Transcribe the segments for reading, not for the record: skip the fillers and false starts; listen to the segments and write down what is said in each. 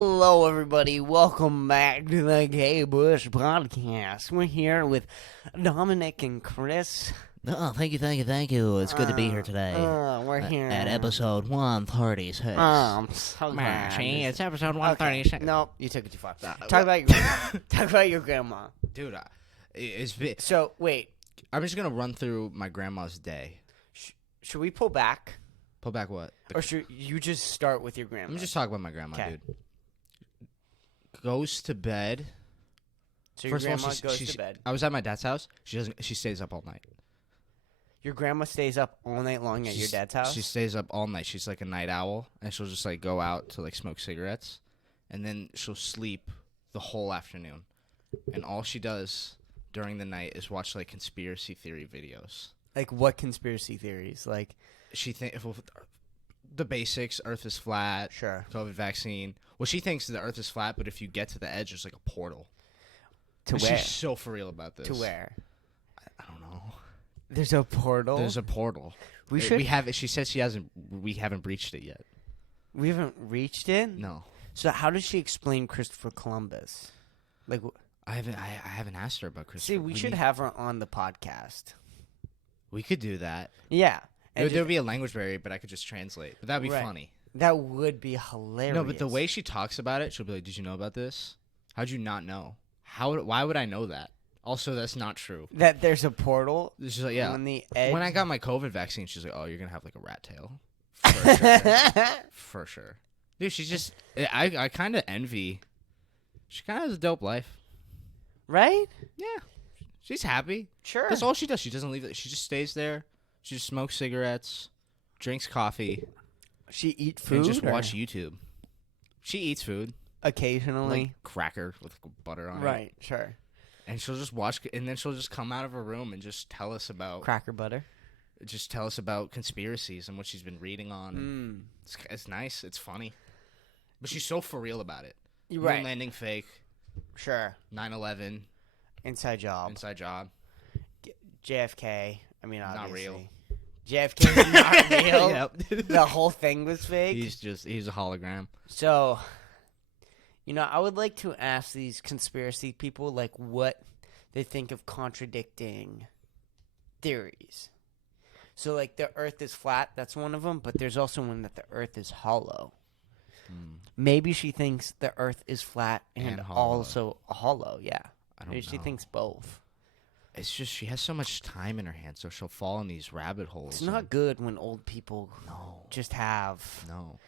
Hello, everybody. Welcome back to the Kpush podcast. We're here with Dominic and Kris. Oh, thank you. It's good to be here today. We're here At episode 136. I'm so glad. See, it's episode 136. Okay. No, you took it too far. Talk about your grandma. Dude, So wait, I'm just going to run through my grandma's day. should we pull back, Pull back what? or should you just start with your grandma? Let me just talk about my grandma, 'Kay. dude. Goes to bed. So your First of all, grandma goes she's- to bed. I was at my dad's house. She stays up all night. Your grandma stays up all night long at your dad's house. She stays up all night. She's like a night owl, and she'll just like go out to like smoke cigarettes, and then she'll sleep the whole afternoon. And all she does during the night is watch like conspiracy theory videos. Like what conspiracy theories? Like She the basics: Earth is flat. sure. COVID vaccine. Well, she thinks the Earth is flat, but if you get to the edge, there's like a portal. To And where? She's so for real about this. To where? I don't know. There's a portal. There's a portal. We should. We have. She says she hasn't. We haven't breached it yet. We haven't reached it. No. So how does she explain Christopher Columbus? Like, I haven't asked her about Christopher. see, we should have her on the podcast. We could do that. Yeah, and There'd be a language barrier, but I could just translate. But that'd be Right. funny. that would be hilarious. No, but the way she talks about it, she'll be like, "Did you know about this? How'd you not know? Why would I know that? Also, that's not true." that there's a portal She's like, "Yeah." on the edge. When I got my COVID vaccine, she's like, "Oh, you're gonna have like a rat tail." For sure. For sure. Dude, she's just. I kind of envy. She kind of has a dope life. right? Yeah, she's happy. Sure. That's all she does. She doesn't leave it. She just stays there. She just smokes cigarettes, drinks coffee, She eat food and just or watch YouTube. She eats food, occasionally. like cracker with butter on it. Right. Sure. And she'll just watch, and then she'll just come out of her room and just tell us about, Cracker butter. conspiracies and what she's been reading on. And it's nice. It's funny, but she's so for real about it. You're Moon right. landing fake. Sure. 9/11 Inside job. inside job. JFK. I mean, obviously. Not real. JFK is not real. Yep. The whole thing was fake. He's a hologram. So, I would like to ask these conspiracy people, like, what they think of contradicting theories. So, like, the Earth is flat, that's one of them, but there's also one that the Earth is hollow. Maybe she thinks the Earth is flat and hollow. also hollow, yeah. I don't Maybe she know. thinks both. It's just she has so much time in her hands, so she'll fall in these rabbit holes. It's not good when old people just have... No.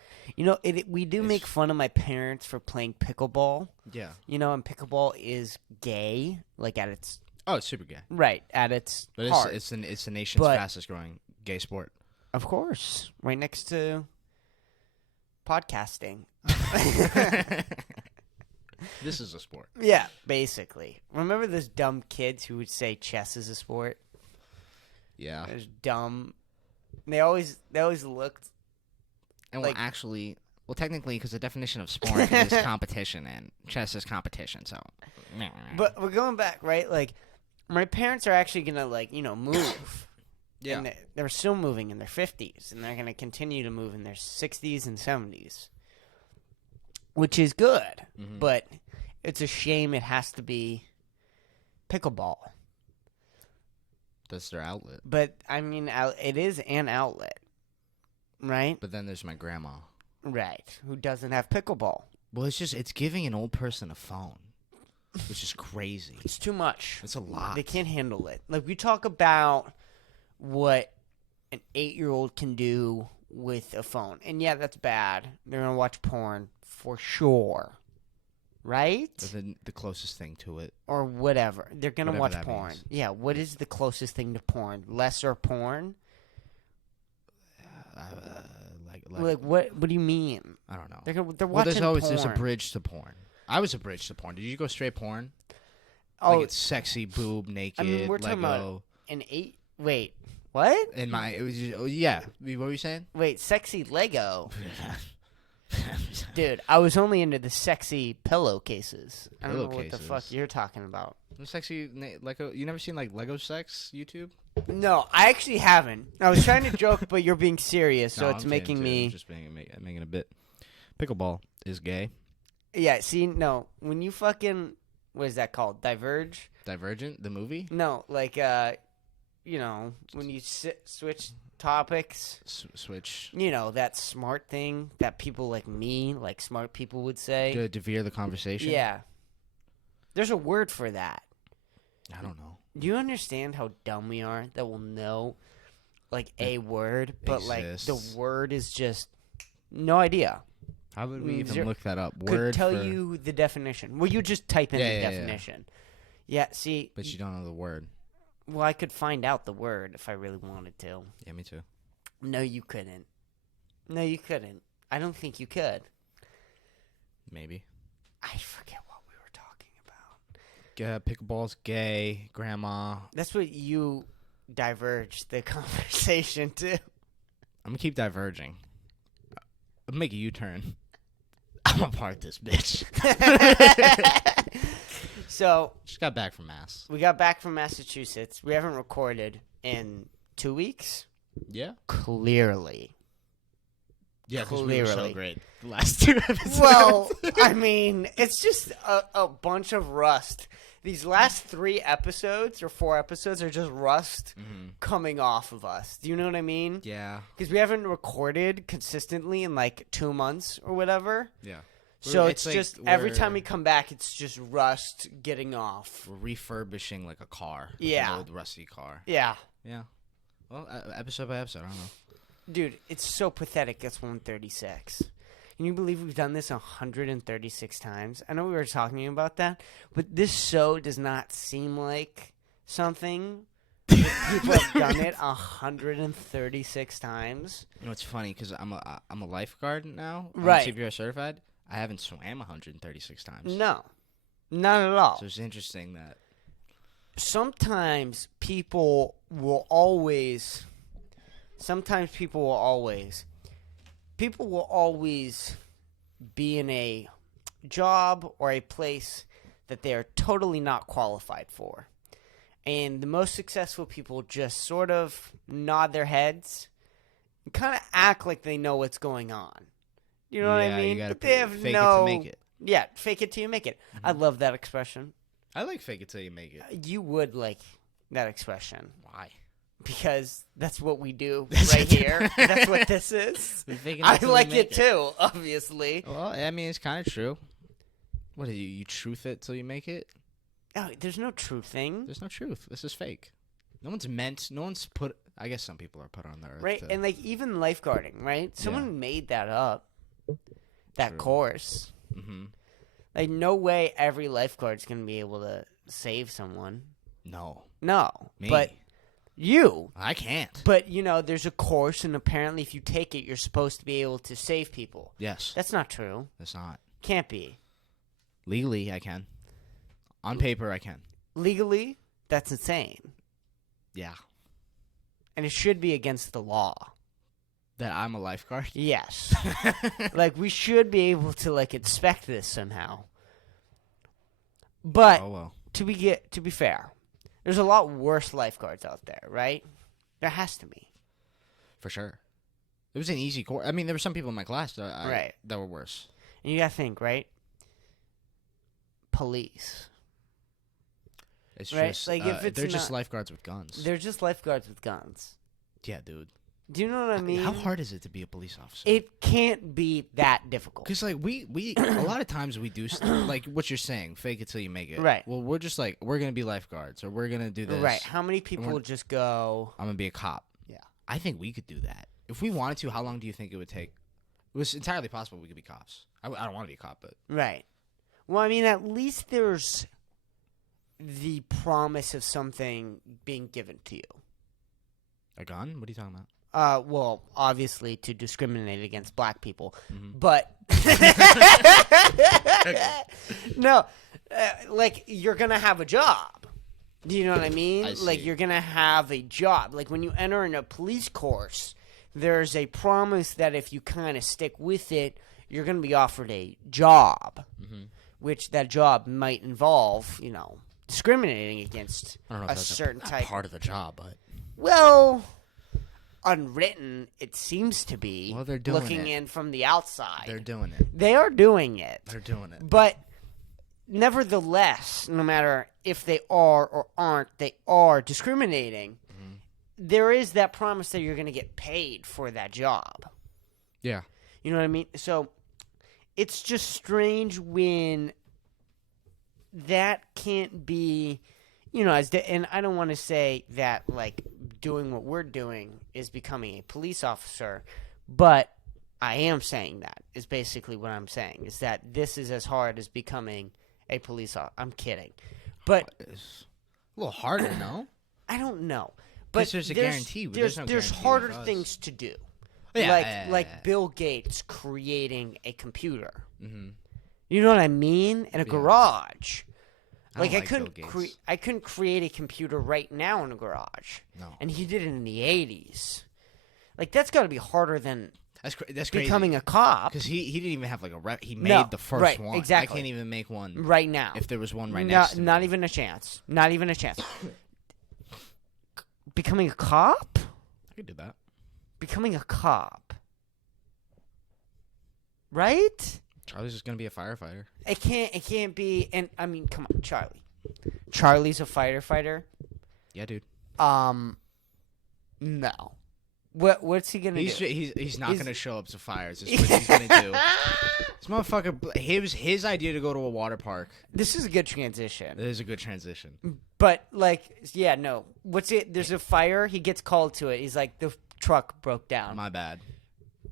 We do make fun of my parents for playing pickleball. Yeah. And pickleball is gay, like at its Oh, it's super gay. right at its But heart. it's the nation's But- fastest growing gay sport. Of course, right next to podcasting. This is a sport. Yeah, basically. Remember those dumb kids who would say chess is a sport? Yeah. Those dumb. They always looked. And like- technically, because the definition of sport is competition, and chess is competition. So. But we're going back, right? Like, my parents are actually gonna move. Yeah. And they're still moving in their 50s, and they're going to continue to move in their 60s and 70s, which is good. Mhm. But it's a shame it has to be pickleball. That's their outlet. But, I mean, it is an outlet, right? But then there's my grandma. Right. Who doesn't have pickleball? Well, it's giving an old person a phone, which is crazy. It's too much. It's a lot. They can't handle it. Like, we talk about what an 8-year-old can do with a phone. And yeah, that's bad. They're going to watch porn for sure. Right? But then the closest thing to it. Or whatever. They're going to Whatever watch that porn. means. Yeah, what is the closest thing to porn? Lesser porn? Like what do you mean? I don't know. They're Well, watching there's a porn. bridge to porn. I was a bridge to porn. Did you go straight porn? Oh, Like it's sexy, boob, naked, I mean, we're talking about Lego. an 8. Wait. What? It was just, yeah. What were you saying? Wait, sexy Lego. Dude, I was only into the sexy pillowcases. I don't know what the fuck Pillowcases. you're talking about. Sexy Lego. You never seen like Lego sex YouTube? No, I actually haven't. I was trying to joke, but you're being serious, so No, it's I'm making kidding, me. I'm just making a bit. Pickleball is gay. Yeah, see, no. When you fucking... What is that called? Diverge? Divergent, the movie? No, like, when you switch topics, Switch. that smart thing that people like me, like smart people would say. Good to veer the conversation? Yeah. There's a word for that. I don't know. Do you understand how dumb we are that we'll know, like, a word, but, like, the word is just no idea? How would we even look that up? Could tell you the definition. Well, you just type in the definition. Yeah, see. But you don't know the word. Well, I could find out the word if I really wanted to. Yeah, me too. No, you couldn't. No, you couldn't. I don't think you could. Maybe. I forget what we were talking about. Pickleball's gay, grandma. That's what you diverged the conversation to. I'm going to keep diverging. I'll make a U-turn. I'm going to park this bitch. So just got back from Mass. We got back from Massachusetts. We haven't recorded in 2 weeks. Yeah. Clearly. Yeah, because we were so great the last 2 episodes. Well, I mean, it's just a bunch of rust. These last 3 episodes or 4 episodes are just rust coming off of us. Do you know what I mean? Yeah. Because we haven't recorded consistently in like 2 months or whatever. Yeah. So it's like just every time we come back, it's just rust getting off. We're refurbishing like a car. Yeah. An old rusty car. Yeah. Yeah. Well, episode by episode, I don't know. Dude, it's so pathetic. It's 136. Can you believe we've done this 136 times? I know we were talking about that, but this show does not seem like something that people have done it 136 times. You know, it's funny because I'm a lifeguard now. Right. I'm CPR certified. I haven't swam 136 times. No. Not at all. So it's interesting that sometimes people will always be in a job or a place that they are totally not qualified for. And the most successful people just sort of nod their heads and kind of act like they know what's going on. You know what I mean? You gotta they have fake no... it to make it. Yeah, fake it till you make it. Mm-hmm. I love that expression. I like fake it till you make it. You would like that expression. Why? Because that's what we do right here. That's what this is. I like it too, obviously. Well, I mean, it's kind of true. What do you truth it till you make it? Oh, there's no truthing. There's no truth. This is fake. No one's put. I guess some people are put on the earth. Right, and like even lifeguarding, right? Someone made that up. That course. Mm-hmm. Like, no way every lifeguard's going to be able to save someone. No. Me. But you. I can't. But, there's a course, and apparently if you take it, you're supposed to be able to save people. Yes. That's not true. That's not. Can't be. Legally, I can. On paper, I can. Legally, that's insane. Yeah. And it should be against the law. That I'm a lifeguard? Yes. Like, we should be able to, like, inspect this somehow. But, to be fair, there's a lot worse lifeguards out there, right? There has to be. For sure. It was an easy course. I mean, there were some people in my class that were worse. And you gotta think, right? Police. It's right? just, like, if it's they're just lifeguards with guns. They're just lifeguards with guns. Yeah, dude. Do you know what I mean? How hard is it to be a police officer? It can't be that difficult. Because, like, we a lot of times we do, like what you're saying, fake it till you make it. Right. Well, we're just like, we're going to be lifeguards, or we're going to do this. Right. How many people just go... I'm going to be a cop. Yeah. I think we could do that. If we wanted to, how long do you think it would take? It was entirely possible we could be cops. I don't want to be a cop, but... Right. Well, I mean, at least there's the promise of something being given to you. A gun? What are you talking about? Well, obviously to discriminate against black people, Mm-hmm. but no, like you're gonna have a job. Do you know what I mean? I see. Like you're gonna have a job. Like when you enter in a police course, there's a promise that if you kind of stick with it, you're gonna be offered a job, which that job might involve, discriminating against I don't know a if that's certain type. part of the job, but Well. unwritten it seems to be. Well, they're doing looking it. in from the outside. They're doing it. They are doing it. They're doing it. But nevertheless, no matter if they are or aren't, they are discriminating. Mm-hmm. There is that promise that you're going to get paid for that job. Yeah. You know what I mean? So it's just strange when that can't be, and I don't want to say that, like, doing what we're doing is becoming a police officer, but I am saying that is basically what I'm saying, is that this is as hard as becoming a police officer. I'm kidding. But It's a little harder, no? I don't know. But there's a guarantee. There's no guarantee harder with us. things to do. Yeah, Like Bill Gates creating a computer. Mm-hmm. You know what I mean? In a garage. I don't like couldn't Bill Gates. I couldn't create a computer right now in a garage. No. And he did it in the 80s. Like, that's got to be harder than That's crazy. becoming a cop Because he didn't even have like a rep. He No, made the first right, one. exactly. I can't even make one right now. if there was one right next to me. Not even a chance. Not even a chance. Becoming a cop? I could do that. Becoming a cop. Right? Charlie's just gonna be a firefighter. It can't be. And I mean, come on, Charlie. Charlie's a fighter. Yeah, dude. No. What's he gonna do? He's not gonna show up to fires. Is what he's gonna do. This motherfucker. It was his idea to go to a water park. This is a good transition. It is a good transition. But, like, yeah, no. What's it? There's a fire. He gets called to it. He's like, the truck broke down. My bad.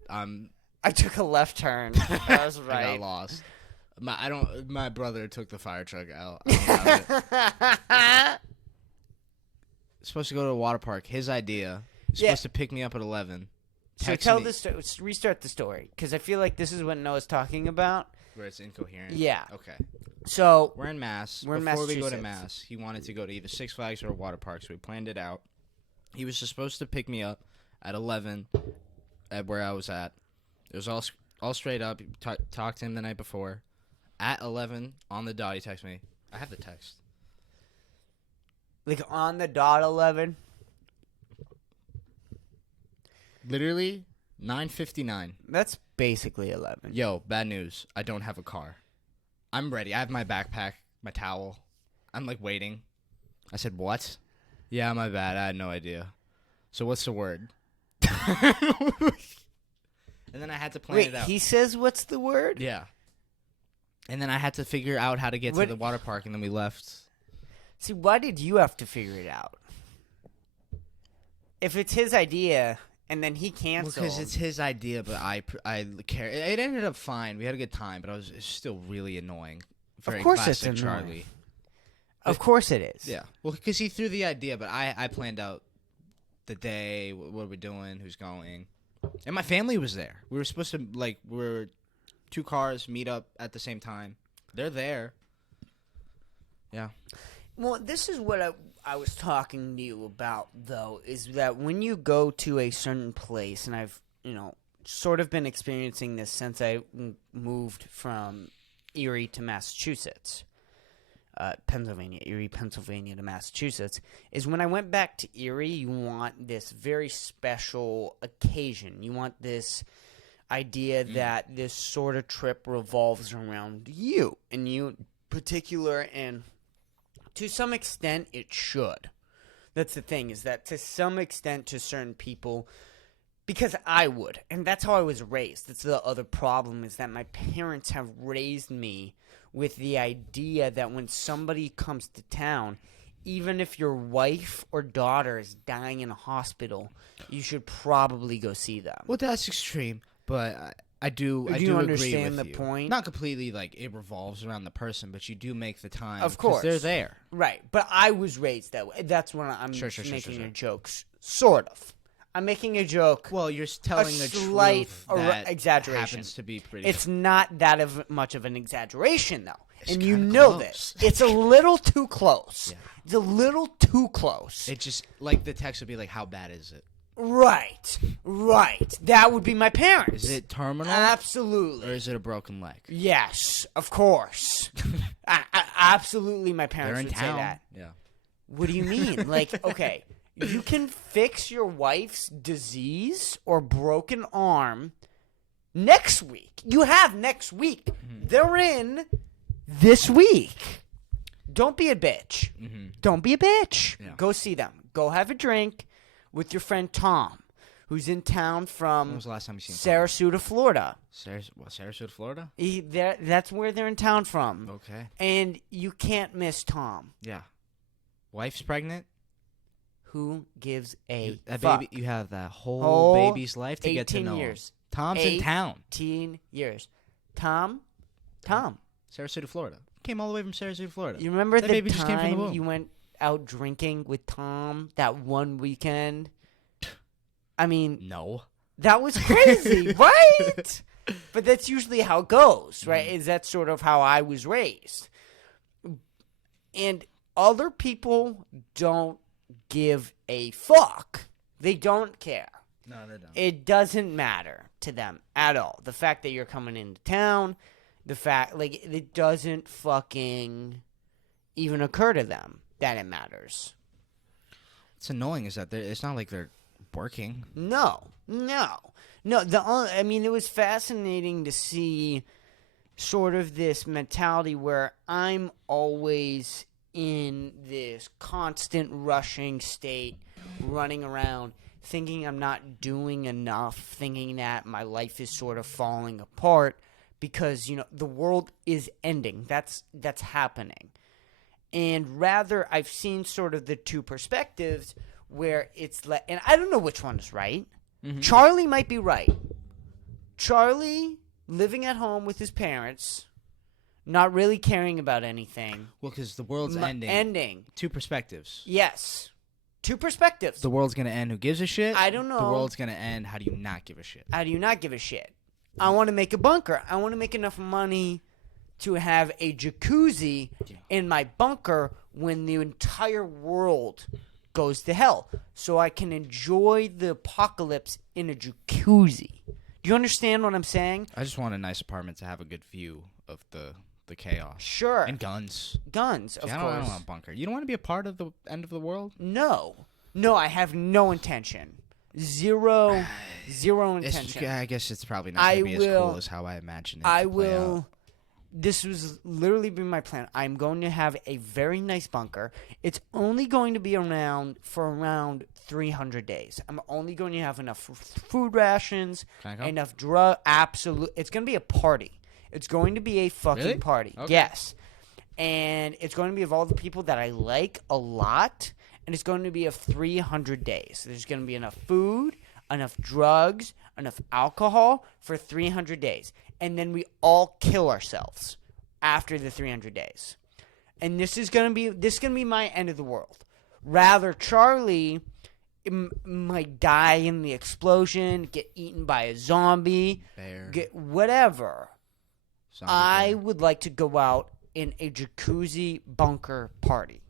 I took a left turn. That was right. I got lost. My brother took the fire truck out. I don't have it. Supposed to go to a water park. His idea. He's supposed to pick me up at 11. So tell the story. Restart the story, because I feel like this is what Noah's talking about. Where it's incoherent. Yeah. Okay. So We're in Mass. We're in Before we go to Massachusetts. Mass, he wanted to go to either Six Flags or a water park, so we planned it out. He was supposed to pick me up at 11 at where I was at. It was all straight up. Talked to him the night before. At 11, on the dot, he texted me. I have the text. like on the dot 11. Literally 9:59. That's basically 11. Yo, bad news. I don't have a car. I'm ready. I have my backpack, my towel. I'm like waiting. I said, what? Yeah, my bad. I had no idea. So what's the word? And then I had to plan Wait, it out. he says what's the word? Yeah. And then I had to figure out how to get to What- the water park, and then we left. See, why did you have to figure it out? If it's his idea and then he canceled. Because it's his idea, but I care. It ended up fine. We had a good time, but it's still really annoing. Very Of course it's classic annoying. Charlie. Of course it is. Yeah. Well, because he threw the idea, but I planned out the day, what we're doing, who's going. And my family was there. We were supposed to, we were 2 cars, meet up at the same time. They're there. Yeah. Well, this is what I was talking to you about, though, is that when you go to a certain place, and I've, sort of been experiencing this since I moved from Erie to Massachusetts, Erie, Pennsylvania to Massachusetts, is when I went back to Erie, you want this very special occasion. You want this idea that this sort of trip revolves around you, and you in particular, and to some extent, it should. That's the thing, is that to some extent, to certain people, because I would, and that's how I was raised. That's the other problem, is that my parents have raised me with the idea that when somebody comes to town, even if your wife or daughter is dying in a hospital, you should probably go see them. Well, that's extreme, but I do Do you agree understand with the you. point? Not completely it revolves around the person, but you do make the time. Of 'cause course. they're there. Right, but I was raised that way. That's when I'm Sure, making sure. a joke, sort of. I'm making a joke. Well, you're telling the slight truth that exaggeration. happens to be pretty. It's not that of much of an exaggeration, though. It's And you kinda know close. this. It's a little too close. Yeah. It's a little too close. It just the text would be like, "How bad is it? Right. That would be my parents. Is it terminal, Absolutely. or is it a broken leg?" Yes, of course. Absolutely, my They're parents in would town. say that. Yeah. What do you mean? Okay, You can fix your wife's disease or broken arm next week. You have next week. Mm-hmm. They're in this week. Don't be a bitch. Mm-hmm. Don't be a bitch. Yeah. Go see them. Go have a drink with your friend Tom, who's in town When from was the last time you seen Sarasota, Florida. Sarasota, Florida? That's where they're in town from. Okay. And you can't miss Tom. Yeah. Wife's pregnant. Who gives a That fuck? baby, you have that whole Whole baby's life to get to 18 know. years. Tom's in town. 18 years. Tom. Sarasota, Florida. Came all the way from Sarasota, Florida. You remember That the baby just came from the time womb. you went out drinking with Tom that one weekend? I mean, No. that was crazy, right? But that's usually how it goes, right? Is that sort of how I was raised. And other people don't give a fuck. They don't care. No, they don't. It doesn't matter to them at all. The fact that you're coming into town, the fact, like, it doesn't fucking even occur to them that it matters. What's annoying is that it's not like they're working. No. I mean, it was fascinating to see sort of this mentality where I'm always in this constant rushing state, running around, thinking I'm not doing enough, thinking that my life is sort of falling apart because, the world is ending. That's happening. And rather, I've seen sort of the two perspectives where it's like, and I don't know which one is right. Mm-hmm. Charlie might be right. Charlie living at home with his parents, not really caring about anything. Well, because the world's ending. Ending. Two perspectives. Yes. Two perspectives. The world's going to end. Who gives a shit? I don't know. The world's going to end. How do you not give a shit? How do you not give a shit? I want to make a bunker. I want to make enough money to have a jacuzzi in my bunker when the entire world goes to hell, so I can enjoy the apocalypse in a jacuzzi. Do you understand what I'm saying? I just want a nice apartment to have a good view of the chaos. Sure. And guns. Guns, of I course. don't want a bunker. You don't want to be a part of the end of the world? No, I have no intention. Zero intention. I guess it's probably not going to be as cool as how I imagine it. I to play will. out. This was literally been my plan. I'm going to have a very nice bunker. It's only going to be around for around 300 days. I'm only going to have enough food rations, Can I come? enough drug. Absolute. It's going to be a party. It's going to be a fucking Really? party. Okay. Yes. And it's going to be of all the people that I like a lot. And it's going to be of 300 days. There's going to be enough food, enough drugs, enough alcohol for 300 days. And then we all kill ourselves after the 300 days. And this is going to be my end of the world. Rather, Charlie might die in the explosion, get eaten by a zombie, Bear. get whatever. Zombie I bear. would like to go out in a jacuzzi bunker party.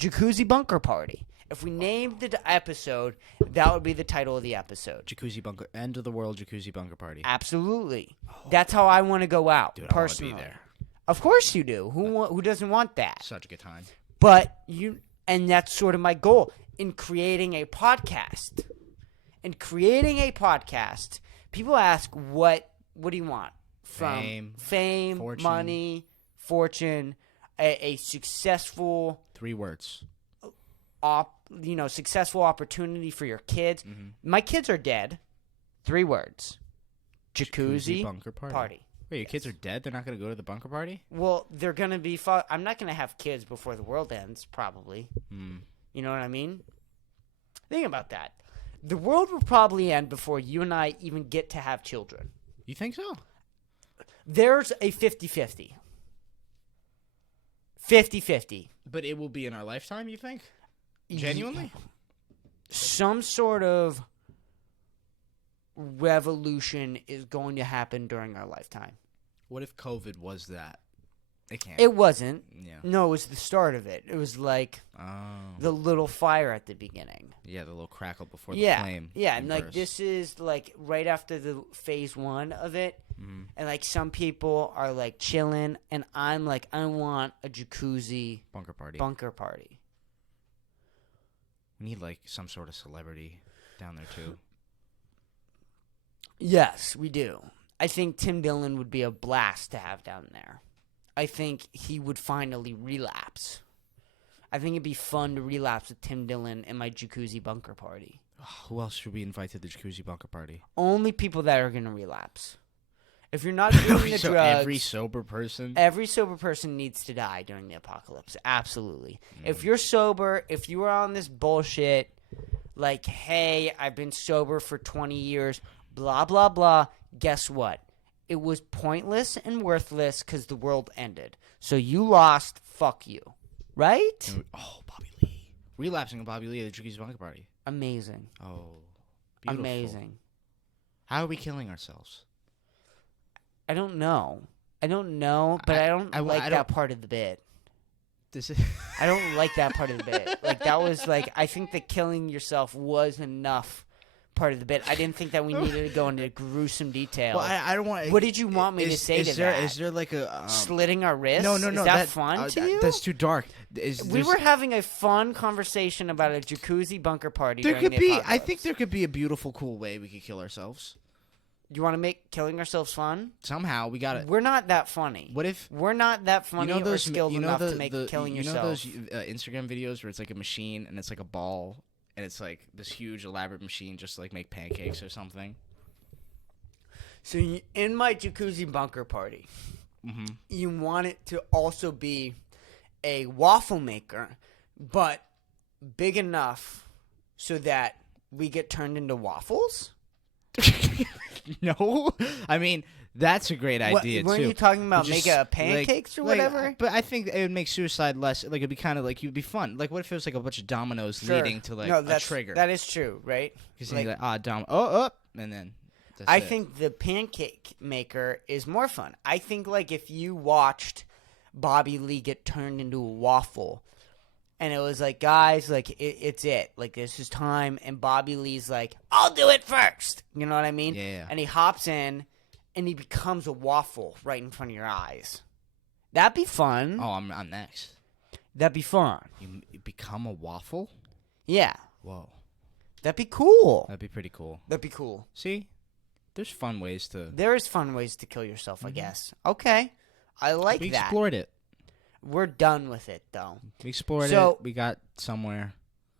Jacuzzi bunker party. If we named the episode, that would be the title of the episode. Jacuzzi bunker. End of the world jacuzzi bunker party. Absolutely. That's how I want to go out, Dude, I want to personally. be there. Of course you do. Who doesn't want that? Such a good time. But and that's sort of my goal in creating a podcast. People ask, what do you want? From fame, fortune. money, fortune, a successful 3 words. successful opportunity for your kids. Mm-hmm. My kids are dead. 3 words. Jacuzzi bunker party. Wait, your kids are dead? They're not going to go to the bunker party? Well, they're going to be I'm not going to have kids before the world ends, probably. You know what I mean? Think about that. The world will probably end before you and I even get to have children. You think so? There's a 50-50. 50-50. But it will be in our lifetime, you think? Genuinely? Some sort of revolution is going to happen during our lifetime. What if COVID was that? It can't. It wasn't. Yeah. No, it was the start of it. It was like the little fire at the beginning. Yeah, the little crackle before the flame. Yeah, and like burst. this is like right after the phase 1 of it. And like some people are like chilling, and I'm like, I want a jacuzzi bunker party. bunker party. We need like some sort of celebrity down there too. Yes, we do. I think Tim Dillon would be a blast to have down there. I think he would finally relapse. I think it'd be fun to relapse with Tim Dillon in my jacuzzi bunker party. Who else should we invite to the jacuzzi bunker party? Only people that are going to relapse. If you're not doing the So drugs, every sober person needs to die during the apocalypse. Absolutely. If you're sober, if you are on this bullshit, like, hey, I've been sober for 20 years, blah, blah, blah, guess what? It was pointless and worthless because the world ended. So you lost, fuck you. Right? Oh, Bobby Lee. Relapsing on Bobby Lee at the jacuzzi bunker party. Amazing. Oh, beautiful. Amazing. How are we killing ourselves? I don't know, but I don't like that part of the bit. I don't like that part of the bit. Like, that was, like, I think that killing yourself was enough part of the bit. I didn't think that we needed to go into gruesome detail. Well, I don't want. What did you want me to say to that? Is there like a slitting our wrists? No. Is that fun to you? That's too dark. We were having a fun conversation about a jacuzzi bunker party. There during could the be. apocalypse. I think there could be a beautiful, cool way we could kill ourselves. You want to make killing ourselves fun? Somehow we got it. We're not that funny. What if we're not that funny or skilled enough to make killing yourself? You know those Instagram videos where it's like a machine and it's like a ball and it's like this huge elaborate machine just to like make pancakes or something? So in my jacuzzi bunker party, you want it to also be a waffle maker, but big enough so that we get turned into waffles? No, I mean that's a great idea too. Weren't you talking about making pancakes or whatever? But I think it would make suicide less. Like it'd be kind of like you'd be fun. Like what if it was like a bunch of dominoes leading to like a trigger? That is true, right? Because then you're like domino, and then. I think the pancake maker is more fun. I think like if you watched Bobby Lee get turned into a waffle. And it was like, guys, like, it's it. Like, this is time. And Bobby Lee's like, I'll do it first. You know what I mean? Yeah. And he hops in, and he becomes a waffle right in front of your eyes. That'd be fun. Oh, I'm next. That'd be fun. You become a waffle? Yeah. Whoa. That'd be cool. That'd be pretty cool. That'd be cool. See? There's fun ways to... There is fun ways to kill yourself, I guess. Okay. I like that. We explored it. We're done with it, though. We explored it. We got somewhere.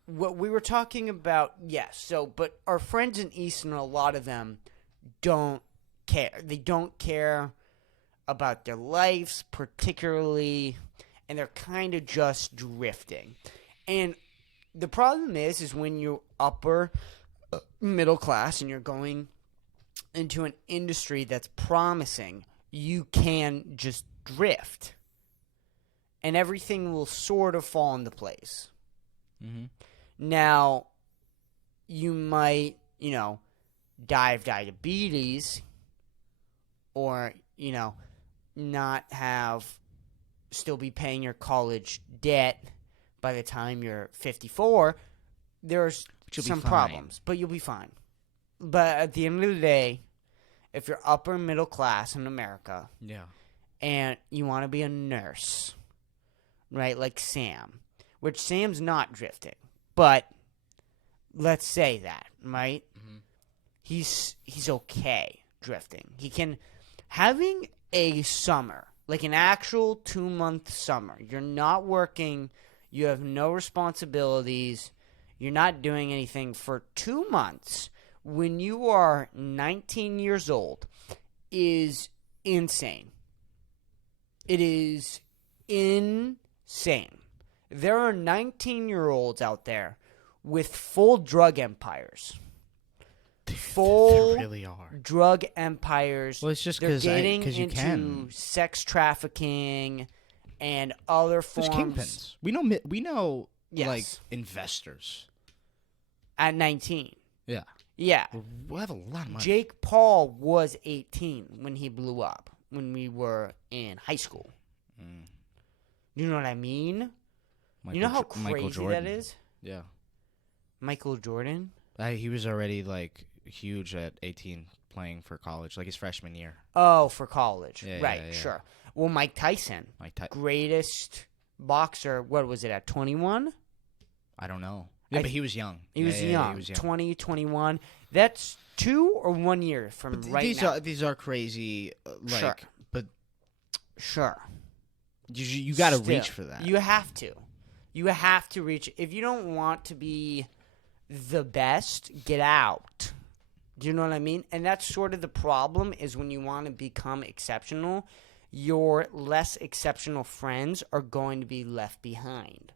What we were talking about, yes. So, but our friends in Easton, a lot of them don't care. They don't care about their lives, particularly, and they're kind of just drifting. And the problem is when you're upper middle class and you're going into an industry that's promising, you can just drift. And everything will sort of fall into place. Mm-hmm. Now, you might, die of diabetes or, not still be paying your college debt by the time you're 54. There's some problems, but you'll be fine. But at the end of the day, if you're upper middle class in America and you want to be a nurse... Right, like Sam, which Sam's not drifting, but let's say that, right? Mm-hmm. He's okay drifting. He can having a summer, like an actual 2-month summer. You're not working, you have no responsibilities, you're not doing anything for 2 months when you are 19 years old is insane. It is insane. There are 19-year-olds out there with full drug empires. Full they really are. Drug empires. Well, it's just they're getting you into can. Sex trafficking and other forms. There's kingpins. We know yes. like investors. At 19. Yeah. Yeah. We'll have a lot of money. Jake Paul was 18 when he blew up, when we were in high school. Mm. You know what I mean? You know how crazy that is? Yeah. Michael Jordan? He was already, like, huge at 18 playing for college, like his freshman year. Oh, for college. Yeah, right, yeah. Sure. Well, Mike Tyson. Greatest boxer, what was it, at 21? I don't know. Yeah, but he was young. He was young. He was young. 20, 21. That's 2 or 1 year from But right now. these are crazy. Sure. But Sure. you got to Still, reach for that. You have to. You have to reach. If you don't want to be the best, get out. Do you know what I mean? And that's sort of the problem is when you want to become exceptional, your less exceptional friends are going to be left behind.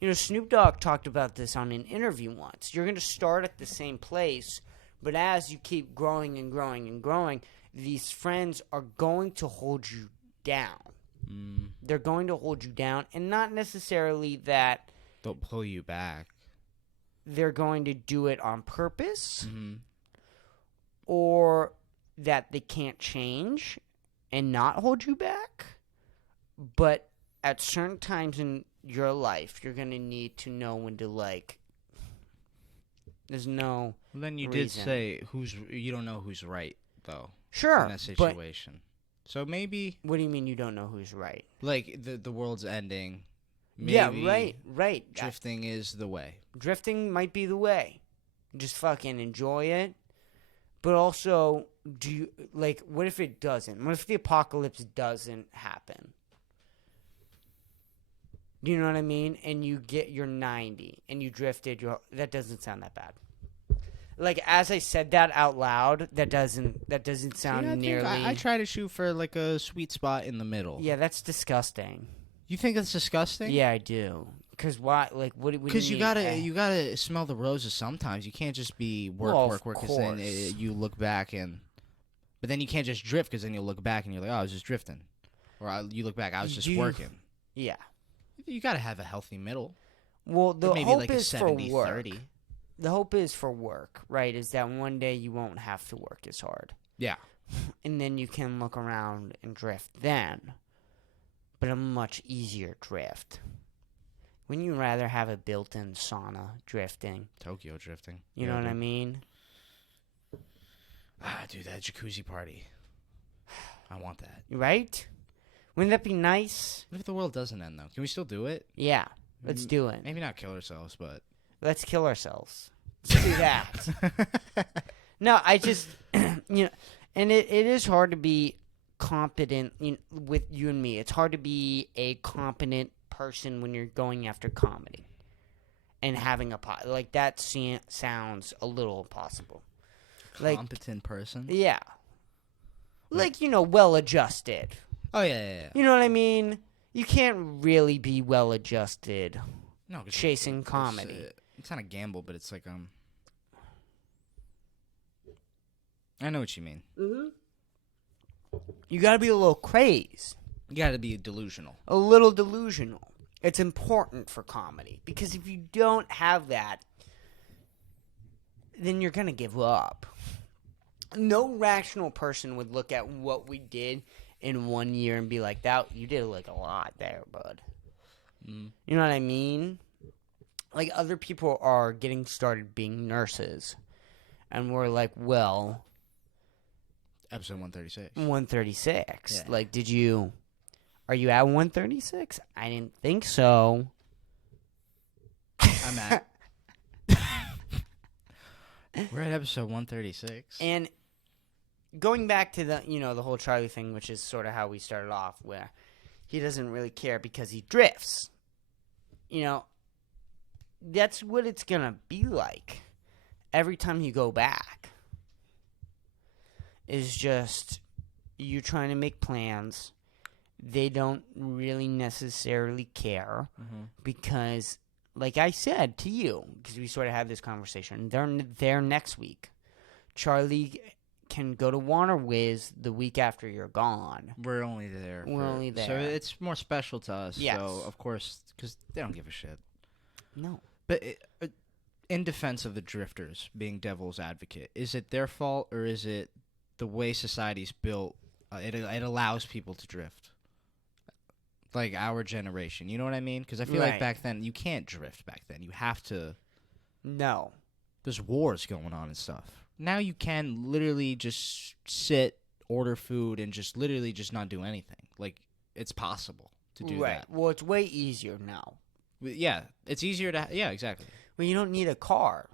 You know, Snoop Dogg talked about this on an interview once. You're going to start at the same place, but as you keep growing and growing and growing, these friends are going to hold you down. They're going to hold you down, and not necessarily that they'll pull you back. They're going to do it on purpose, or that they can't change and not hold you back. But at certain times in your life, you're going to need to know when to, like, there's no Well, then you reason. did say you don't know who's right, though. Sure, in that situation. So maybe, what do you mean you don't know who's right? like, the world's ending. Maybe Yeah, right. Drifting is the way. Drifting might be the way. Just fucking enjoy it. But also, what if it doesn't? What if the apocalypse doesn't happen? Do you know what I mean? And you're 90 and you drifted. That doesn't sound that bad. Like, as I said that out loud, that doesn't sound nearly. I try to shoot for like a sweet spot in the middle. Yeah, that's disgusting. You think that's disgusting? Yeah, I do. Because why? Like, what do you mean? Because you gotta smell the roses sometimes. You can't just be work. Because then you look back but then you can't just drift because then you'll look back and you're like, oh, I was just drifting, or you look back, I was just working. Yeah. You gotta have a healthy middle. Well, the maybe hope like is a for 70, work. 30. The hope is for work, right? Is that one day you won't have to work as hard. Yeah. And then you can look around and drift then. But a much easier drift. Wouldn't you rather have a built-in sauna drifting? Tokyo drifting. You know what I mean? Dude, that jacuzzi party. I want that. Right? Wouldn't that be nice? What if the world doesn't end, though? Can we still do it? Yeah. Let's do it. Maybe not kill ourselves, but... Let's kill ourselves. Let's do that. No, I just... and it is hard to be competent with you and me. It's hard to be a competent person when you're going after comedy. And having like, that sounds a little impossible. Competent person? Yeah. Like, well-adjusted. Oh, yeah. You know what I mean? You can't really be well-adjusted chasing comedy. It's not a gamble, but it's like, I know what you mean. Mm-hmm. You gotta be a little crazed. You gotta be delusional. A little delusional. It's important for comedy. Because if you don't have that, then you're gonna give up. No rational person would look at what we did in 1 year and be like, "That you did like a lot there, bud." You know what I mean? Like, other people are getting started being nurses, and we're like, well, Episode 136. 136. Yeah. Like, are you at 136? I didn't think so. I'm at. We're at episode 136. And going back to the whole Charlie thing, which is sort of how we started off, where he doesn't really care because he drifts. That's what it's gonna be like every time you go back. Is just you trying to make plans. They don't really necessarily care because, like I said to you, because we sort of had this conversation, they're there next week. Charlie can go to Warner Wiz the week after you're gone. We're only there. So it's more special to us. Yes. So, of course, because they don't give a shit. No. But in defense of the drifters, being devil's advocate, is it their fault or is it the way society's built? It allows people to drift. Like our generation. You know what I mean? Because I feel like back then, you can't drift back then. You have to... No. There's wars going on and stuff. Now you can literally just sit, order food, and just literally just not do anything. Like, it's possible to do that. Well, it's way easier now. Yeah, it's easier to. Yeah, exactly. Well, you don't need a car.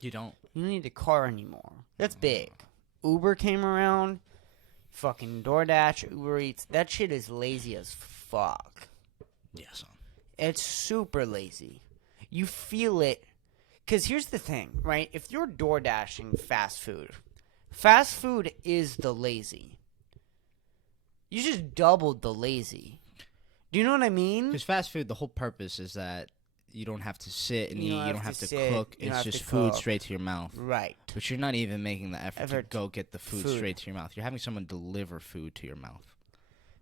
You don't. You don't need a car anymore. That's big. Uber came around. Fucking DoorDash, Uber Eats. That shit is lazy as fuck. Yeah, son. It's super lazy. You feel it. Because here's the thing, right? If you're DoorDashing fast food is the lazy. You just doubled the lazy. Do you know what I mean? Because fast food, the whole purpose is that you don't have to sit and eat. You don't have to sit, cook. you don't It's have just to food cook. straight to your mouth. Right. But you're not even making the effort to go get the food straight to your mouth. You're having someone deliver food to your mouth.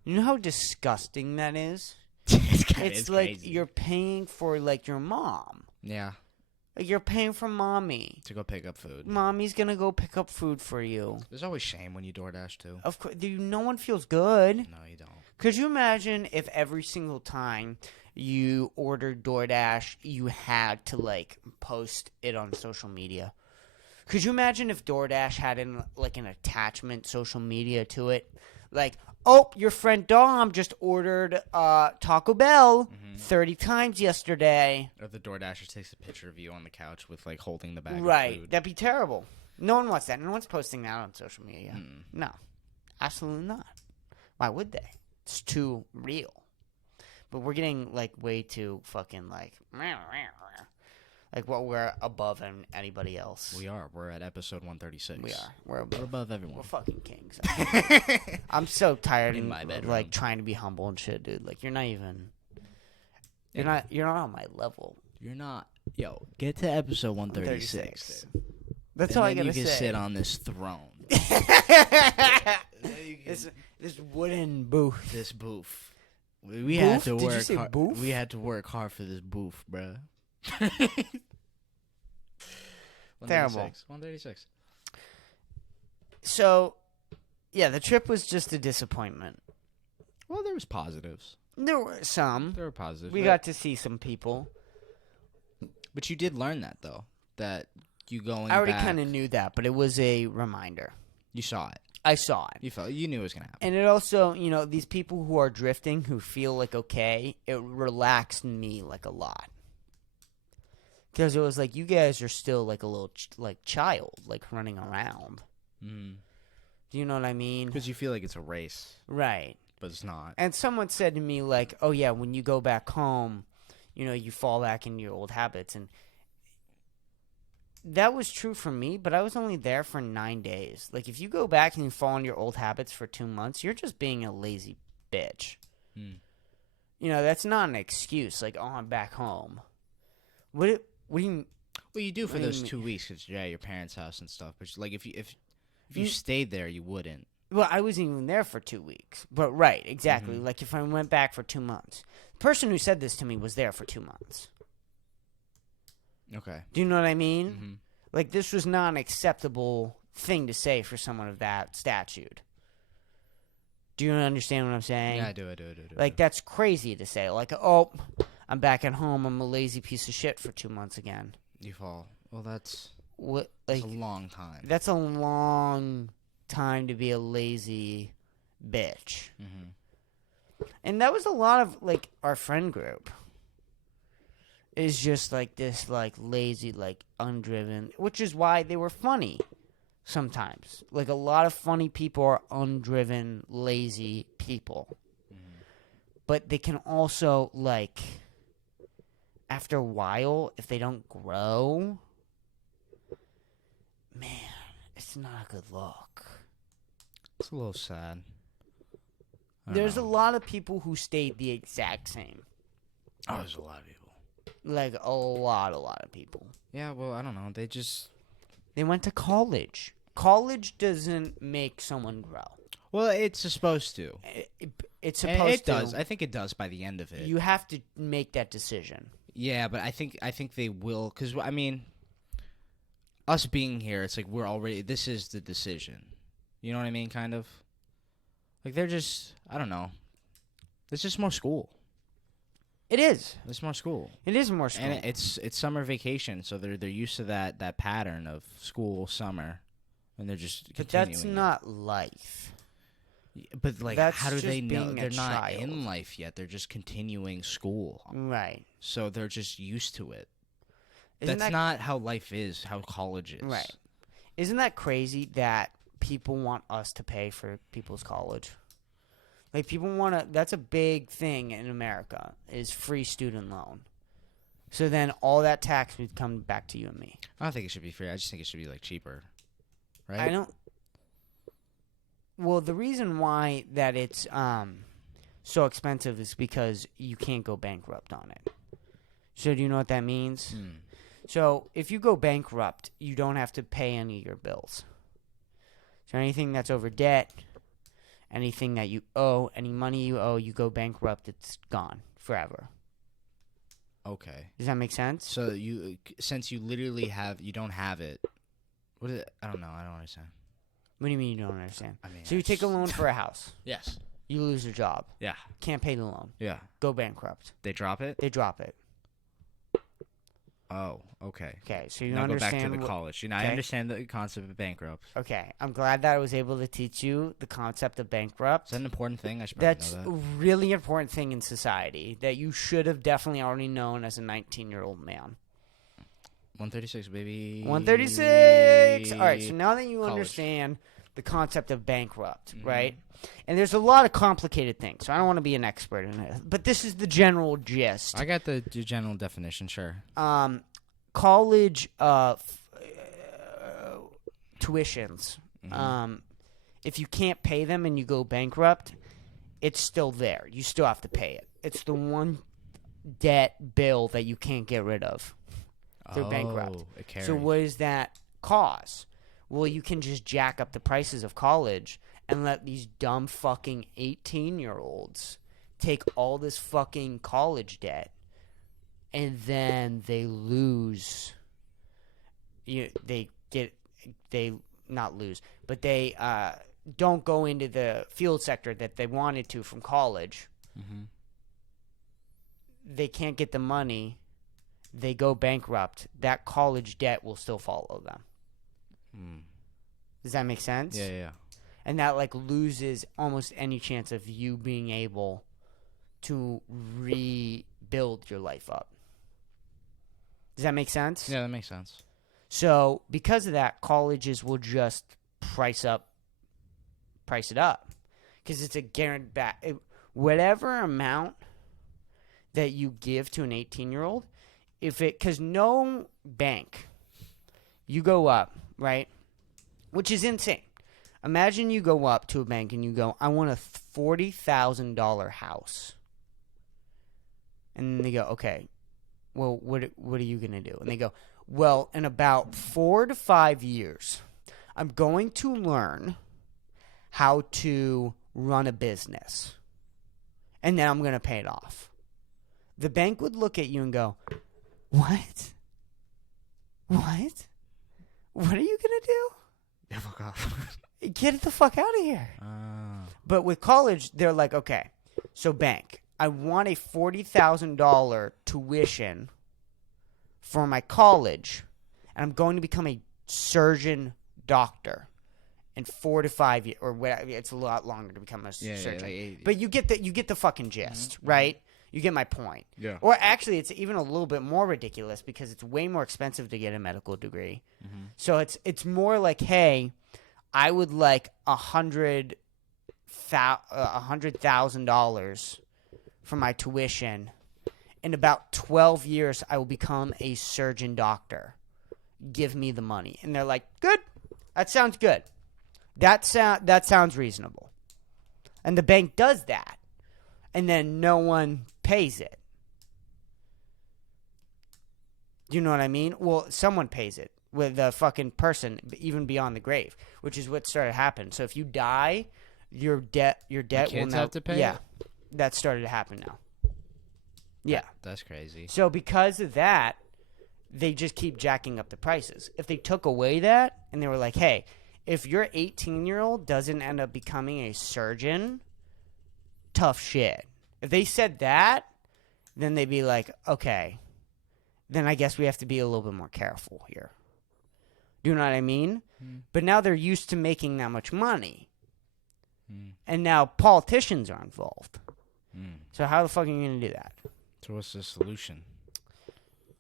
You know how disgusting that is? It's like crazy. you're paying for like your mom. Yeah. Like you're paying for mommy. To go pick up food. Mommy's gonna go pick up food for you. There's always shame when you DoorDash too. Of course, no one feels good. No, you don't. Could you imagine if every single time you ordered DoorDash, you had to like post it on social media? Could you imagine if DoorDash had an attachment social media to it? Like, oh, your friend Dom just ordered Taco Bell 30 times yesterday. Or the DoorDasher takes a picture of you on the couch with like holding the bag of Right. food. That'd be terrible. No one wants that. No one's posting that on social media. Mm. No. Absolutely not. Why would they? It's too real. But we're getting like way too fucking like what we're above anybody else. We are. We're at episode 136. We are. We're above everyone. We're fucking kings. I'm so tired In of my bedroom. like trying to be humble and shit, dude. Like you're not even. You're not on my level. You're not. Yo, get to episode 136. That's and all then I gotta you can say. sit on this throne. This wooden booth. This booth. We had Booth? to Did you work say hard. booth? We had to work hard for this booth, bruh. Terrible. 136. So, yeah, the trip was just a disappointment. Well, there was positives. There were some. There were positives. We got to see some people. But you did learn that, though. That you going I already back, kind of knew that, but it was a reminder. You saw it. I saw it. You knew it was going to happen. And it also, these people who are drifting, who feel like okay, it relaxed me like a lot. Because it was like, you guys are still like a little child, like running around. Mm. Do you know what I mean? Because you feel like it's a race. Right. But it's not. And someone said to me like, oh yeah, when you go back home, you fall back into your old habits. And that was true for me, but I was only there for 9 days. Like, if you go back and you fall into your old habits for 2 months, you're just being a lazy bitch. Mm. That's not an excuse. Like, oh, I'm back home. What do you? Well, you do for what do you those mean? 2 weeks because you're at your parents' house and stuff. But like, if you stayed there, you wouldn't. Well, I wasn't even there for 2 weeks. But right, exactly. Mm-hmm. Like, if I went back for 2 months, the person who said this to me was there for 2 months. Okay. Do you know what I mean? Mm-hmm. Like, this was not an acceptable thing to say for someone of that statute. Do you understand what I'm saying? Yeah, I do. Like, that's crazy to say. Like, oh, I'm back at home. I'm a lazy piece of shit for 2 months again. You fall. Well, that's What? a Like, long time. that's a long time to be a lazy bitch. Mm-hmm. And that was a lot of, like, our friend group. Is just, like, this, like, lazy, like, undriven. Which is why they were funny sometimes. Like, a lot of funny people are undriven, lazy people. Mm-hmm. But they can also, like, after a while, if they don't grow, man, it's not a good look. It's a little sad. There's a lot of people who stayed the exact same. Oh, there's a lot of people. Like, a lot of people. Yeah, well, I don't know. They went to college. College doesn't make someone grow. Well, it's supposed to. It's supposed It does. I think it does by the end of it. You have to make that decision. Yeah, but I think they will, because I mean, us being here, it's like we're already. This is the decision. You know what I mean? Kind of. Like they're just. I don't know. It's just more school. It is. It's more school. It is more school. And it's summer vacation, so they're used to that pattern of school, summer, and they're just. But that's continuing it. not life. But like, That's how do just they know? being a They're not child. in life yet. They're just continuing school, Right. so they're just used to it. Isn't That's that not how life is. How college is. right? Isn't that crazy that people want us to pay for people's college? Like people want to. That's a big thing in America is free student loan. So then all that tax would come back to you and me. I don't think it should be free. I just think it should be like cheaper, right? I don't. Well, the reason why that it's so expensive is because you can't go bankrupt on it. So do you know what that means? So if you go bankrupt, you don't have to pay any of your bills. So anything that's over debt, anything that you owe, any money you owe, you go bankrupt, it's gone forever. Okay. Does that make sense? So since you literally you don't have it. What is it? I don't know. I don't understand. What do you mean you don't understand? I mean, So you take a loan for a house. Yes. You lose your job. Yeah. Can't pay the loan. Yeah. Go bankrupt. They drop it. They drop it. Oh, okay. Okay, so you now go back understand to the college. I okay. understand the concept of bankrupt. Okay, I'm glad that I was able to teach you the concept of bankrupt. Is that an important thing? I should probably That's know a that. really important thing in society that you should have definitely already known as a 19-year-old man. 136, baby. 136! All right, so now that you College. understand the concept of bankrupt, Mhm. right? And there's a lot of complicated things, so I don't want to be an expert in it. But this is the general gist. I got the general definition, sure. College tuitions, if you can't pay them and you go bankrupt, it's still there. You still have to pay it. It's the one debt bill that you can't get rid of. They're bankrupt. It carries. So what does that cause? Well, you can just jack up the prices of college and let these dumb fucking 18-year-olds take all this fucking college debt, and then they lose. They not lose, but they don't go into the field sector that they wanted to from college. Mm-hmm. They can't get the money. They go bankrupt. That college debt will still follow them. Does that make sense? Yeah. And that like loses almost any chance of you being able to rebuild your life up. Does that make sense? Yeah, that makes sense. So because of that, colleges will just price it up, because it's a guaranteed whatever amount that you give to an 18-year-old, because no bank, you go up, right, which is insane. Imagine you go up to a bank and you go, I want a $40,000 house. And then they go, okay, well, what are you going to do? And they go, well, in about 4 to 5 years, I'm going to learn how to run a business. And then I'm going to pay it off. The bank would look at you and go, what? What? What are you going to do? Yeah, fuck off. Get the fuck out of here. But with college, they're like, okay, so bank, I want a $40,000 tuition for my college, and I'm going to become a surgeon doctor in 4 to 5 years, or whatever. It's a lot longer to become a surgeon. Like but you get the fucking gist, right? You get my point. Yeah. Or actually, it's even a little bit more ridiculous because it's way more expensive to get a medical degree. Mm-hmm. So it's more like, hey, I would like $100,000 for my tuition. In about 12 years, I will become a surgeon doctor. Give me the money. And they're like, good. That sounds good. That sounds reasonable. And the bank does that. And then no one pays it. You know what I mean? Well, someone pays it with the fucking person, even beyond the grave, which is what started to happen. So if you die, your debt will kids now have to pay Yeah, it? that started to happen now. Yeah. That's crazy. So because of that, they just keep jacking up the prices. If they took away that and they were like, hey, if your 18-year-old doesn't end up becoming a surgeon, tough shit. If they said that, then they'd be like, okay, then I guess we have to be a little bit more careful here. Do you know what I mean? But now they're used to making that much money. And now politicians are involved. Mm. So how the fuck are you going to do that? So what's the solution?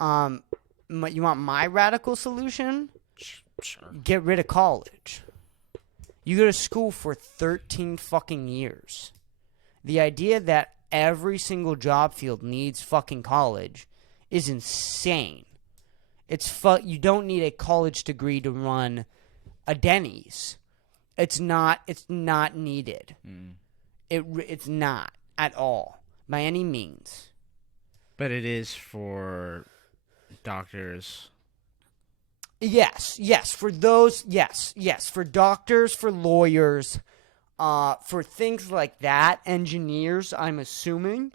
You want my radical solution? Sure. Get rid of college. You go to school for 13 fucking years. The idea that every single job field needs fucking college is insane. You don't need a college degree to run a Denny's. It's not needed. It's not at all by any means. But it is for doctors. Yes, for those, yes, for doctors, for lawyers, for things like that, engineers, I'm assuming.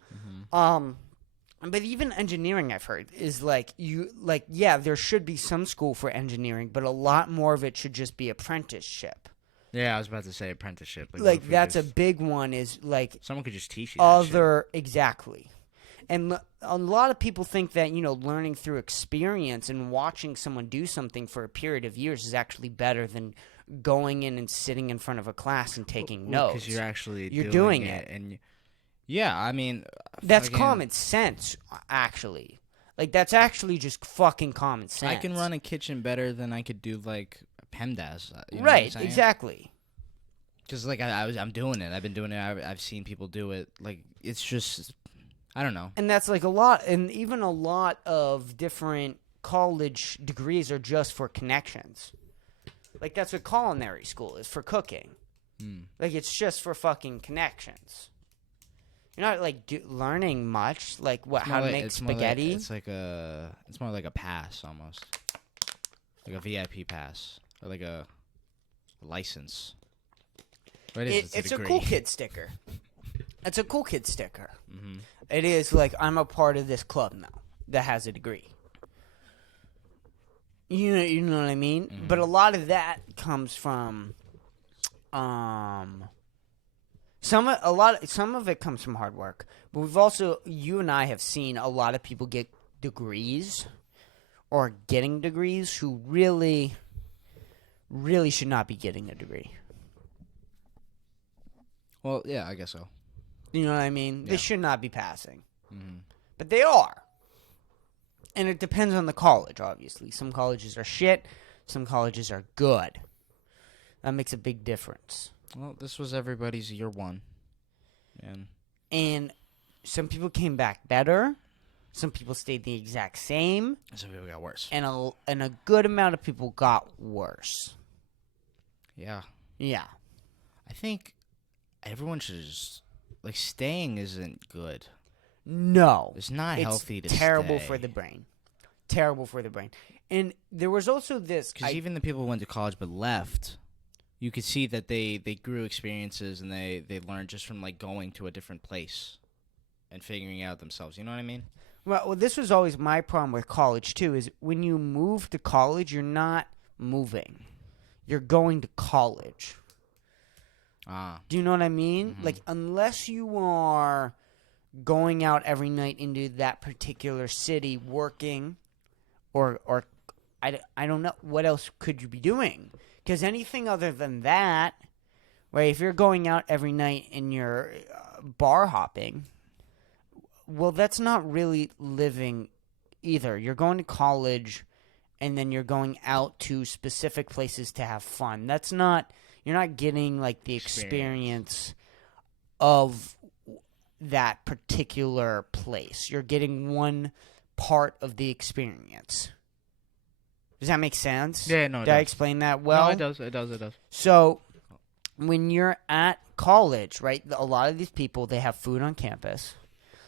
But even engineering, I've heard, is there should be some school for engineering, but a lot more of it should just be apprenticeship. Yeah, I was about to say apprenticeship. That's a big one. Is someone could just teach you that shit. Exactly. And a lot of people think that, learning through experience and watching someone do something for a period of years is actually better than going in and sitting in front of a class and taking notes. Because you're actually doing it. And yeah, I mean... That's common sense, actually. That's actually just fucking common sense. I can run a kitchen better than I could do, a PEMDAS. Right, exactly. Because, I'm doing it. I've been doing it. I've seen people do it. It's just... I don't know. And that's a lot, and even a lot of different college degrees are just for connections. That's what culinary school is, for cooking. It's just for fucking connections. You're not, learning much, how to make spaghetti. It's more like a pass, almost. Like a VIP pass. Or a license. But it's a cool kid sticker. It's a cool kid sticker. Mm-hmm. It is I'm a part of this club now that has a degree. You know what I mean? Mm-hmm. But a lot of that comes from some of it comes from hard work. But we've also, you and I have seen a lot of people get degrees or getting degrees who really should not be getting a degree. Well, yeah, I guess so. You know what I mean? Yeah. They should not be passing. Mm-hmm. But they are. And it depends on the college, obviously. Some colleges are shit. Some colleges are good. That makes a big difference. Well, this was everybody's year one. And some people came back better. Some people stayed the exact same. Some people got worse. And a good amount of people got worse. Yeah. Yeah. I think everyone should just... staying isn't good. No. It's not healthy to terrible stay. for the brain. Terrible for the brain. And there was also this... Because even the people who went to college but left, you could see that they grew experiences and they learned just from, going to a different place and figuring out themselves. You know what I mean? Well, this was always my problem with college, too, is when you move to college, you're not moving. You're going to college. Do you know what I mean? Mm-hmm. Unless you are going out every night into that particular city working or I don't know, what else could you be doing? Because anything other than that, right, if you're going out every night and you're bar hopping, well, that's not really living either. You're going to college and then you're going out to specific places to have fun. That's not... You're not getting, the experience of that particular place. You're getting one part of the experience. Does that make sense? Yeah, no, it Did I does. explain that well? No, it does. So, when you're at college, right, a lot of these people, they have food on campus.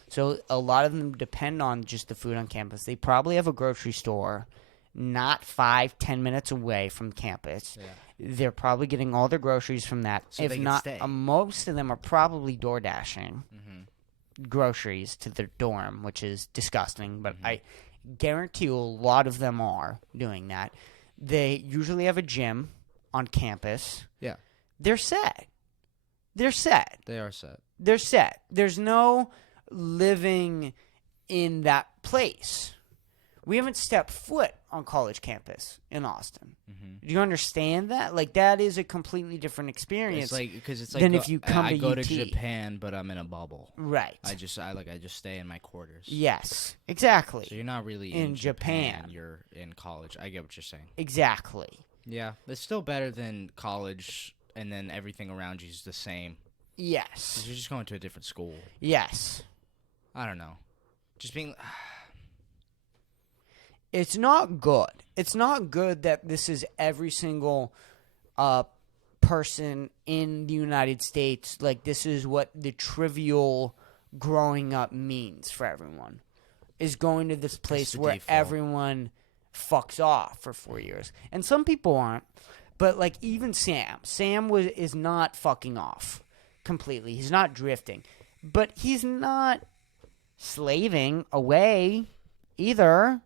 So, a lot of them depend on just the food on campus. They probably have a grocery store not 5-10 minutes away from campus. Yeah. They're probably getting all their groceries from that. So if they can not, stay. Most of them are probably door dashing groceries to their dorm, which is disgusting. But I guarantee you a lot of them are doing that. They usually have a gym on campus. Yeah. They're set. They're set. They are set. They're set. There's no living in that place. We haven't stepped foot on college campus in Austin. Mm-hmm. Do you understand that? Like, that is a completely different experience. Because it's like than if you come I to go UT. to Japan, but I'm in a bubble. Right. I just stay in my quarters. Yes, exactly. So you're not really in Japan. You're in college. I get what you're saying. Exactly. Yeah, it's still better than college, and then everything around you is the same. Yes. 'Cause you're just going to a different school. Yes. I don't know. Just being. It's not good. It's not good that this is every single person in the United States. Like, this is what the trivial growing up means for everyone. Is going to this place where default. everyone fucks off for 4 years. And some people aren't. But, like, even Sam is not fucking off completely. He's not drifting. But he's not slaving away either.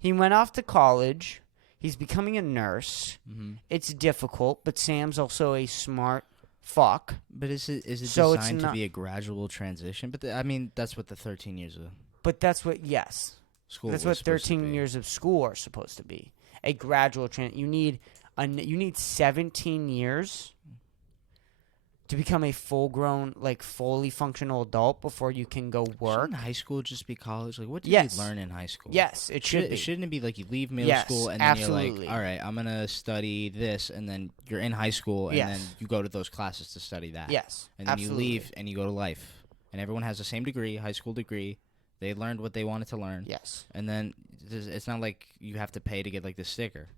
He went off to college. He's becoming a nurse. Mm-hmm. It's difficult, but Sam's also a smart fuck. But is it So it's designed to not- be a gradual transition? But I mean, that's what the 13 years of But that's what, yes. school. That's was what supposed to 13 be. years of school are supposed to be. A gradual you need 17 years to become a full-grown, like, fully functional adult before you can go work. Shouldn't high school just be college? Like, what did Yes. you learn in high school? Yes, it should be. Shouldn't it be like you leave middle Yes, school and then absolutely. you're like, all right, I'm gonna study this, and then you're in high school, and Yes. then you go to those classes to study that. Yes, And then absolutely. you leave and you go to life, and everyone has the same degree, high school degree. They learned what they wanted to learn. Yes. And then it's not like you have to pay to get like this sticker.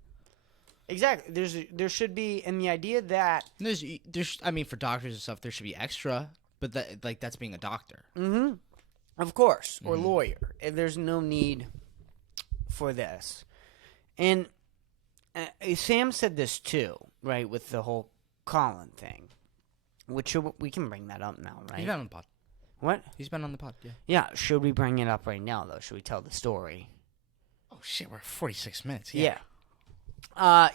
Exactly. There should be, and the idea that I mean, for doctors and stuff, there should be extra, but that's being a doctor. of course, or Mhm. lawyer. There's no need for this. And Sam said this too, right, with the whole Colin thing, which we can bring that up now, He's right? been on the pod. What? He's been on the pod, yeah. Yeah, should we bring it up right now, though? Should we tell the story? Oh, shit, we're at 46 minutes. Yeah.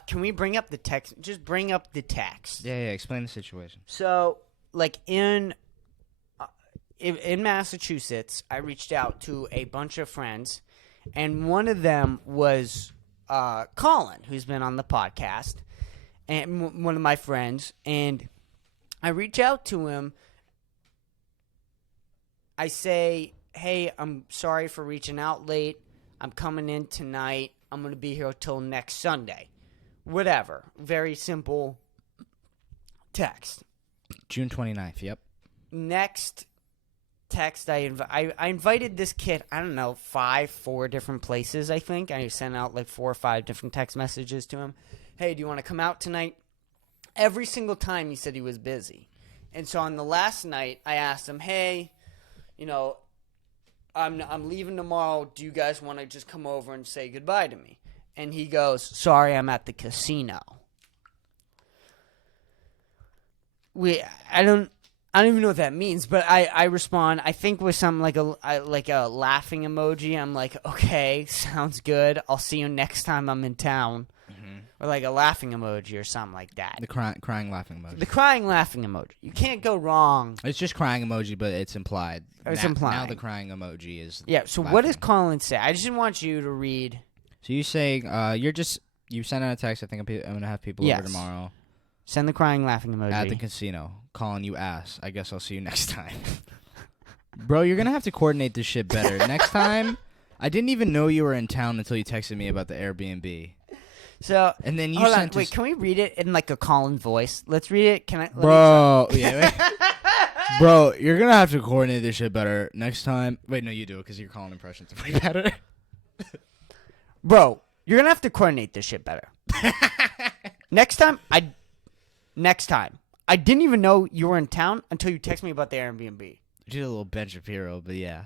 Can we bring up the text? Just bring up the text. Yeah, explain the situation. So, like, in Massachusetts, I reached out to a bunch of friends, and one of them was Colin, who's been on the podcast, and one of my friends. And I reach out to him. I say, hey, I'm sorry for reaching out late. I'm coming in tonight. I'm going to be here till next Sunday. Whatever. Very simple text. June 29th, yep. Next text, I invited this kid, I don't know, 4 different places, I think. I sent out like 4 or 5 different text messages to him. Hey, do you want to come out tonight? Every single time he said he was busy. And so on the last night, I asked him, hey, I'm leaving tomorrow. Do you guys want to just come over and say goodbye to me? And he goes, sorry, I'm at the casino. I don't even know what that means, but I respond, I think with some like a laughing emoji. I'm like, okay, sounds good. I'll see you next time I'm in town. Mm-hmm. Or like a laughing emoji or something like that. The crying laughing emoji. The crying laughing emoji. You can't go wrong. It's just crying emoji, but it's implied. It's Now implied. the crying emoji is. Yeah, so laughing. what does Colin say? I just want you to read. So you say you sent out a text. I think I'm gonna have people Yes. over tomorrow Send the crying laughing emoji. at the casino. Colin, you ass. I guess I'll see you next time. Bro, you're gonna have to coordinate this shit better next time. I didn't even know you were in town until you texted me about the Airbnb. So, And then you hold on, sent wait, us- can we read it in like a Colin voice? Let's read it. Can I? Bro, yeah, wait. Bro, you're gonna have to coordinate this shit better next time. Wait, no, you do it because your Colin impressions are way better. Bro, you're gonna have to coordinate this shit better. Next time, I didn't even know you were in town until you texted me about the Airbnb. You did a little Ben Shapiro, but yeah.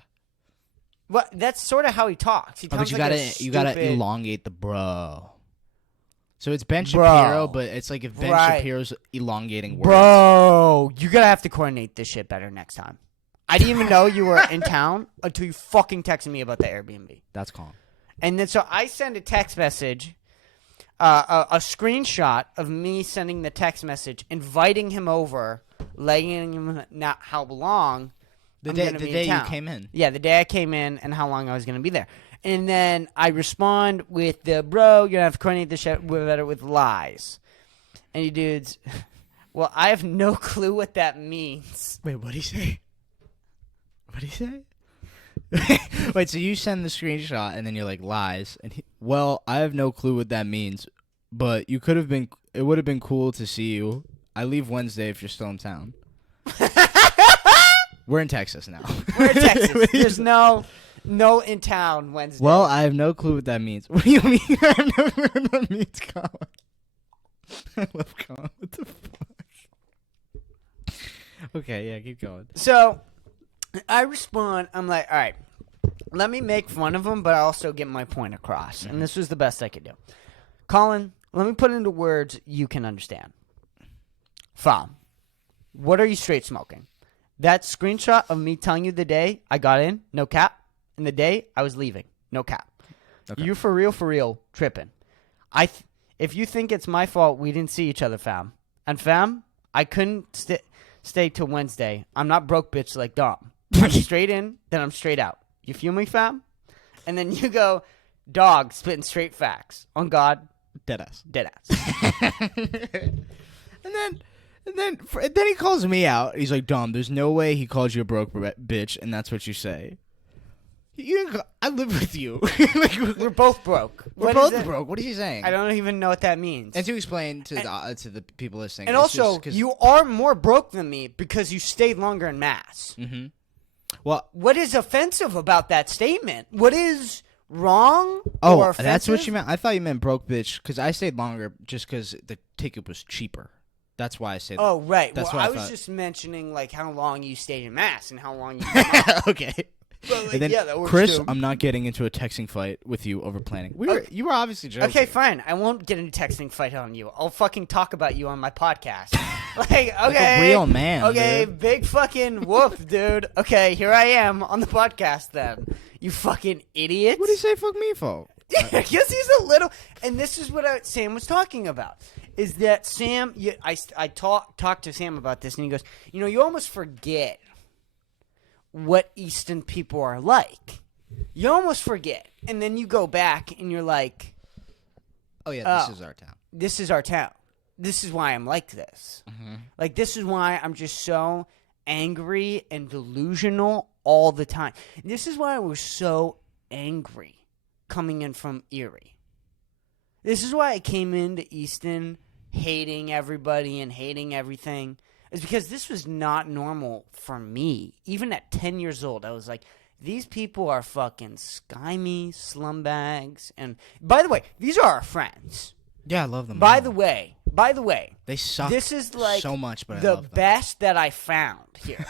Well, that's sort of how he talks. He Oh, talks but you like gotta elongate the bro. So it's Ben Bro. Shapiro, but it's like if Ben Right. Shapiro's elongating words. Bro, you gotta have to coordinate this shit better next time. I didn't even know you were in town until you fucking texted me about the Airbnb. That's calm. And then so I send a text message, a screenshot of me sending the text message, inviting him over, letting him know how long The I'm day gonna be in you town. came in. Yeah, the day I came in and how long I was going to be there. And then I respond with the, bro, you're going to have to coordinate this shit with lies. And you dudes, well, I have no clue what that means. Wait, what'd he say? What'd he say? Wait, so you send the screenshot and then you're like, lies. And well, I have no clue what that means, but it would have been cool to see you. I leave Wednesday if you're still in town. We're in Texas now. We're in Texas. There's no in town Wednesday. Well, I have no clue what that means. What do you mean? I have no clue what that means, Colin. I love Colin. What the fuck? Okay, yeah, keep going. So I respond. I'm like, all right, let me make fun of him, but I also get my point across. And this was the best I could do. Colin, let me put into words you can understand. Fam, what are you straight smoking? That screenshot of me telling you the day I got in, no cap, and the day I was leaving, no cap. Okay. You for real, tripping. If you think it's my fault we didn't see each other, fam. And fam, I couldn't stay till Wednesday. I'm not broke bitch like Dom. I'm straight in, then I'm straight out. You feel me, fam? And then you go, dog, spitting straight facts. On God. Deadass. And then he calls me out. He's like, Dom, there's no way he called you a broke bitch, and that's what you say. I live with you. We're both broke. We're both broke. What is he saying? I don't even know what that means. And to explain to the people listening. And also, you are more broke than me because you stayed longer in Mass. Mm-hmm. Well, what is offensive about that statement? What is wrong? Oh, or offensive? That's what you meant. I thought you meant broke bitch because I stayed longer just because the ticket was cheaper. That's why I said. Oh, right. That's well, I was just mentioning like how long you stayed in Mass and how long you. Okay. But, like, and then, yeah, that works Kris, too. I'm not getting into a texting fight with you over planning. You were obviously joking. Okay, fine. I won't get into a texting fight on you. I'll fucking talk about you on my podcast. Like, okay. Like a real man. Okay, dude. Big fucking whoop, dude. Okay, here I am on the podcast then. You fucking idiot. What do you say fuck me for? Because he's a little... And this is what Sam was talking about. Is that Sam... I talked to Sam about this, and he goes, you almost forget what Easton people are like. You almost forget. And then you go back, and you're like... Oh, yeah, this is our town. This is our town. This is why I'm like this. Mm-hmm. Like, this is why I'm just so angry and delusional all the time. This is why I was so angry coming in from Erie. This is why I came into Easton hating everybody and hating everything. It's because this was not normal for me. Even at 10 years old, I was like, these people are fucking skymie slumbags. And by the way, these are our friends. Yeah, I love them. By the way, they suck. This is like so much, but the I love them. best that I found here.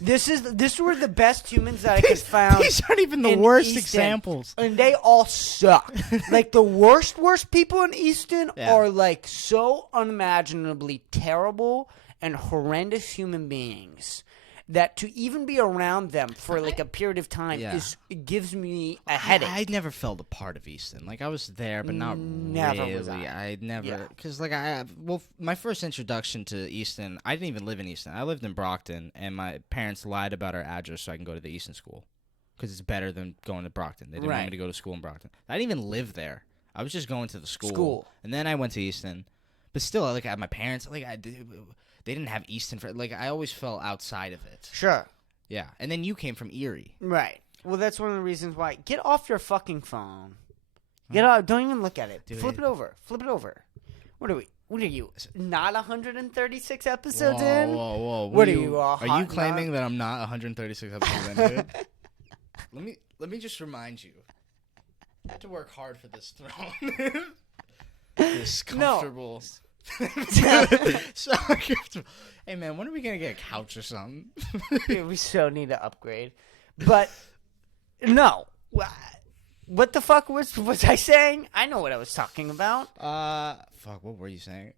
This were the best humans that I could find. These aren't even the worst examples, and they all suck. Like the worst people in Easton are like so unimaginably terrible and horrendous human beings that to even be around them for like a period of time it gives me a headache. I never felt a part of Easton. Like I was there, but not never really. Was I never because my first introduction to Easton, I didn't even live in Easton. I lived in Brockton, and my parents lied about our address so I can go to the Easton school because it's better than going to Brockton. They didn't want me to go to school in Brockton. I didn't even live there. I was just going to the school. And then I went to Easton, but still, like I had my parents. Like they didn't have Easton for like I always felt outside of it. Sure. Yeah, and then you came from Erie. Right. Well, that's one of the reasons why. Get off your fucking phone. Get off. Don't even look at it. Flip it over. What are we? What are you? Not 136 episodes in? Whoa. What are you? Are you claiming that I'm not 136 episodes in, dude? Let me just remind you. I have to work hard for this throne. This comfortable. So comfortable. Hey man, when are we gonna get a couch or something? Dude, we so need to upgrade. But no. What the fuck was I saying? I know what I was talking about. Fuck, what were you saying?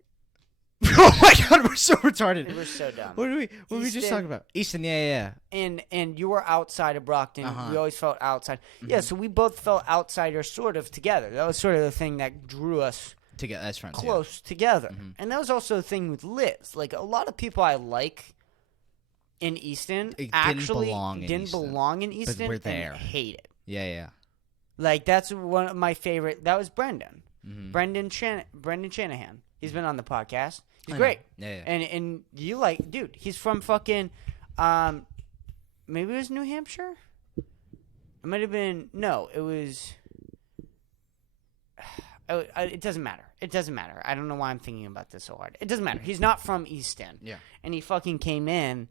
Oh my god, we're so retarded. We're so dumb. What were we just talking about? Easton, yeah. And you were outside of Brockton. We always felt outside. Mm-hmm. Yeah, so we both felt outsiders sort of together. That was sort of the thing that drew us together as friends, close together. Mm-hmm. And that was also the thing with Liz. Like, a lot of people I like in Easton actually didn't belong in Easton. But we're there. And hate it. Yeah. Like, that's one of my favorite. That was Brendan. Mm-hmm. Brendan Shanahan. He's been on the podcast. He's I know. great. Yeah. And you like, dude, he's from fucking, maybe it was New Hampshire? It might have been, no, it was, it doesn't matter. It doesn't matter. I don't know why I'm thinking about this so hard. It doesn't matter. He's not from Easton. Yeah. And he fucking came in,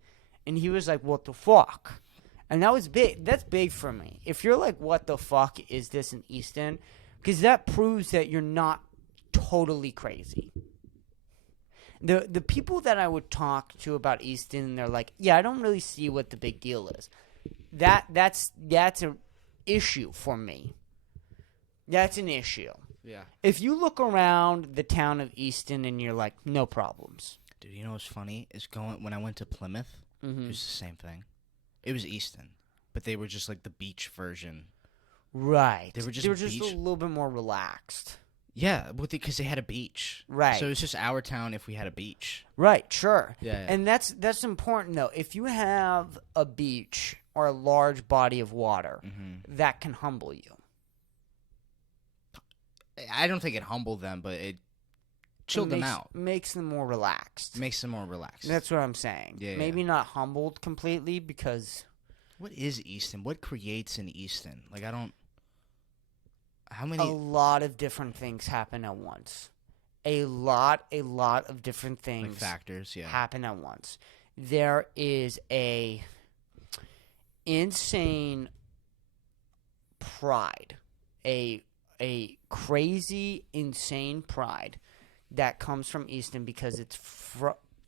and he was like, what the fuck? And that was big. That's big for me. If you're like, what the fuck is this in Easton? Because that proves that you're not totally crazy. The people that I would talk to about Easton, they're like, yeah, I don't really see what the big deal is. That's an issue for me. That's an issue. Yeah. If you look around the town of Easton and you're like, no problems. Dude, you know what's funny? Is when I went to Plymouth, it was the same thing. It was Easton, but they were just like the beach version. Right. They were just a little bit more relaxed. Yeah, because they had a beach. Right. So it was just our town if we had a beach. Right, sure. Yeah. And that's important, though. If you have a beach or a large body of water, that can humble you. I don't think it humbled them, but it chilled them out. Makes them more relaxed. Makes them more relaxed. That's what I'm saying. Yeah, Maybe not humbled completely because... What is Easton? What creates an Easton? Like, I don't... How many... A lot of different things happen at once. A lot of different things... Like factors, yeah. Happen at once. There is a insane pride. A crazy, insane pride that comes from Easton because it's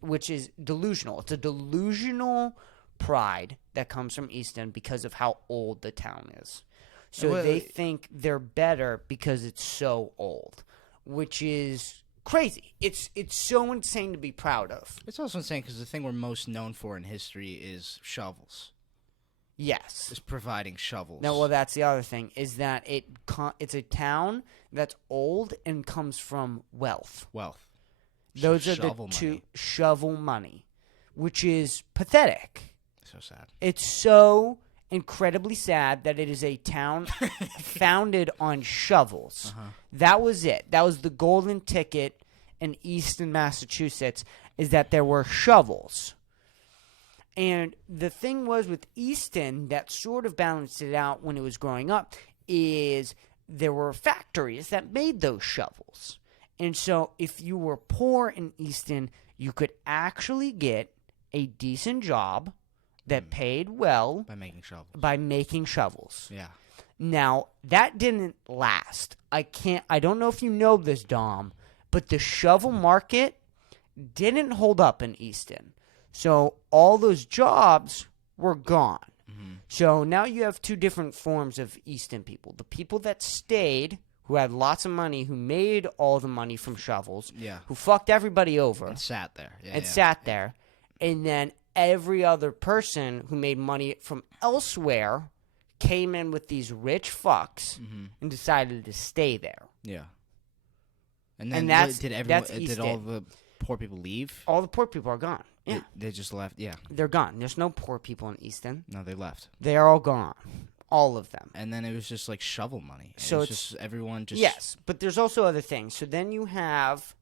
which is delusional. It's a delusional pride that comes from Easton because of how old the town is. So they think they're better because it's so old, which is crazy. It's so insane to be proud of. It's also insane because the thing we're most known for in history is shovels. Yes. Is providing shovels. No, well, that's the other thing, is that it's a town that's old and comes from wealth. Those are the two shovel money, which is pathetic. So sad. It's so incredibly sad that it is a town founded on shovels. That was it. That was the golden ticket in Easton, Massachusetts, is that there were shovels. And the thing was with Easton that sort of balanced it out when it was growing up is there were factories that made those shovels. And so if you were poor in Easton, you could actually get a decent job that paid well by making shovels. Yeah. Yeah. Now, that didn't last. I don't know if you know this, Dom, but the shovel market didn't hold up in Easton. So all those jobs were gone. So now you have two different forms of Easton people. The people that stayed, who had lots of money, who made all the money from shovels, who fucked everybody over. And sat there. Sat there. And then every other person who made money from elsewhere came in with these rich fucks and decided to stay there. Yeah. And then did all the poor people leave? All the poor people are gone. Yeah. They just left, yeah. They're gone. There's no poor people in Easton. No, they left. They are all gone. All of them. And then it was just like shovel money. So it's just everyone just... Yes, but there's also other things. So then you have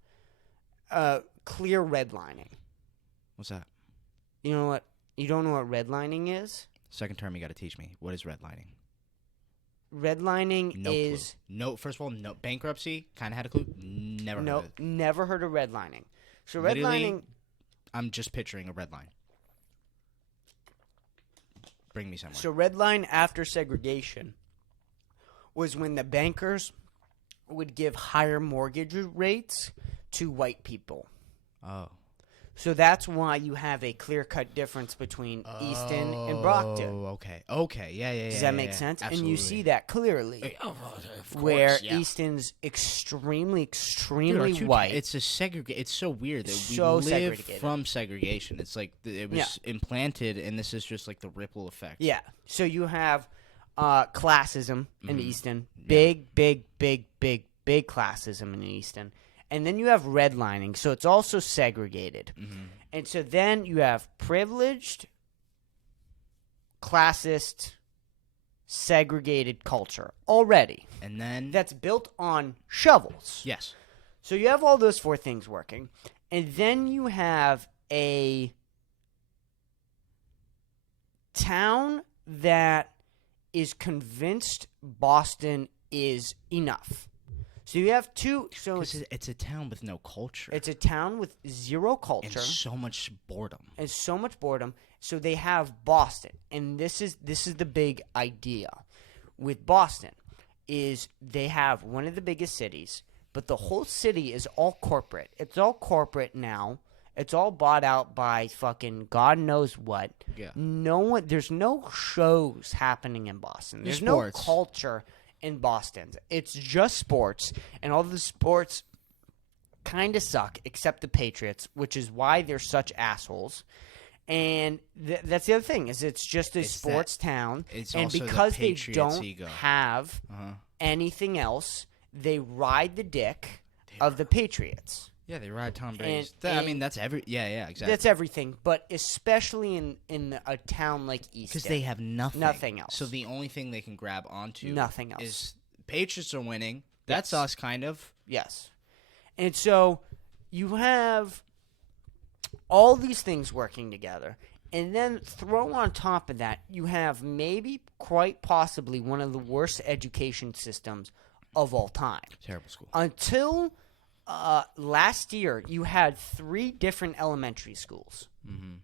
clear redlining. What's that? You know what? You don't know what redlining is? Second term, you got to teach me. What is redlining? Redlining is... Clue. No, first of all, no. Bankruptcy, kind of had a clue. Never heard of it. Never heard of redlining. So Literally, redlining... I'm just picturing a red line. Bring me somewhere. So red line after segregation was when the bankers would give higher mortgage rates to white people. Oh. So that's why you have a clear-cut difference between Easton and Brockton. Oh, okay. Yeah. Does that make sense? Absolutely. And you see that clearly. Of course, where yeah. Easton's extremely Dude, white. It's it's so weird that we So live segregated. from segregation. It's like it was implanted, and this is just like the ripple effect. Yeah. So you have classism in Easton. Big classism in Easton. And then you have redlining, so it's also segregated. And so then you have privileged, classist, segregated culture already And then that's built on shovels. yes. So you have all those 4 things working, and then you have a town that is convinced Boston is enough. So you have 2. So It's a town with no culture. it's a town with zero culture and so much boredom. So they have Boston, and this is the big idea with Boston is they have one of the biggest cities, but the whole city is all corporate. It's all corporate now. It's all bought out by fucking God knows what. Yeah. There's no shows happening in Boston. There's no sports. culture in Boston. It's just sports, and all the sports kind of suck except the Patriots, which is why they're such assholes. And that's the other thing is it's just a sports town, It's and also because the they Patriots' don't ego. have anything else, they ride the dick of the Patriots. Yeah, they ride Tom Brady. And- I mean, that's yeah, exactly. That's everything, but especially in a town like Easton, Because they have nothing. Nothing else. So the only thing they can grab onto Nothing else. is Patriots are winning. That's Yes. us, kind of. Yes. And so you have all these things working together. And then throw on top of that, you have maybe quite possibly one of the worst education systems of all time. Terrible school. Until last year, you had 3 different elementary schools. Mm-hmm.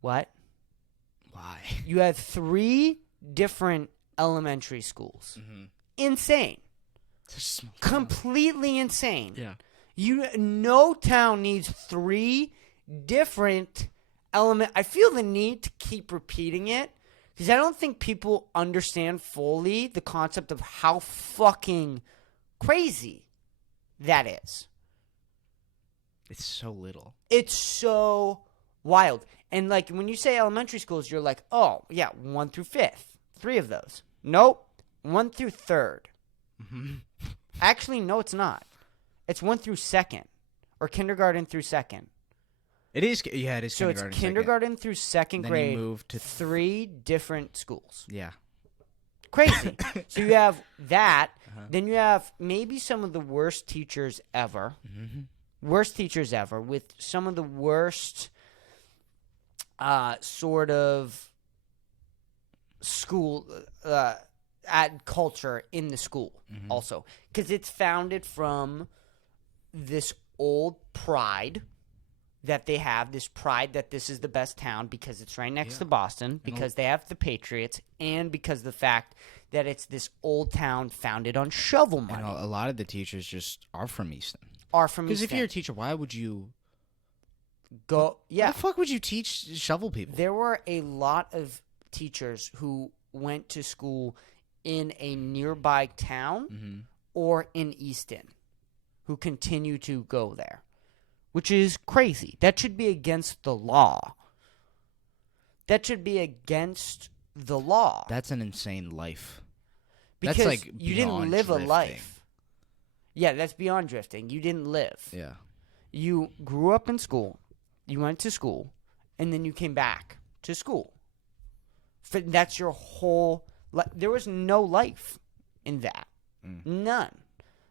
What? Why? You had 3 different elementary schools. Mm-hmm. Insane. Completely insane. Yeah. No town needs 3 different element. I feel the need to keep repeating it because I don't think people understand fully the concept of how fucking crazy that is. It's so little. It's so wild. And like when you say elementary schools, you're like, oh yeah, 1 through 5th, 3 of those. Nope, 1 through 3rd. Mm-hmm. Actually, no, it's not. It's 1 through 2nd, or kindergarten through 2nd. It is. Yeah, it is. So it's kindergarten through 2nd Then grade. you move to 3 different schools. Yeah. Crazy. So you have that. Then you have maybe some of the worst teachers ever. Mm-hmm. Worst teachers ever with some of the worst sort of school culture in the school also. Because it's founded from this old pride that they have, this pride that this is the best town because it's right next to Boston, because they have the Patriots, and because of the fact that it's this old town founded on shovel money. And a lot of the teachers just are from Easton. Because if you're a teacher, why would you go? Yeah, Why the fuck would you teach shovel people? there were a lot of teachers who went to school in a nearby town or in Easton who continue to go there, which is crazy. That should be against the law. That should be against the law. That's an insane life. Because that's like you didn't beyond live a drifting. life. Yeah, that's beyond drifting. You didn't live. Yeah. You grew up in school. You went to school, and then you came back to school. That's your whole life. There was no life in that. None.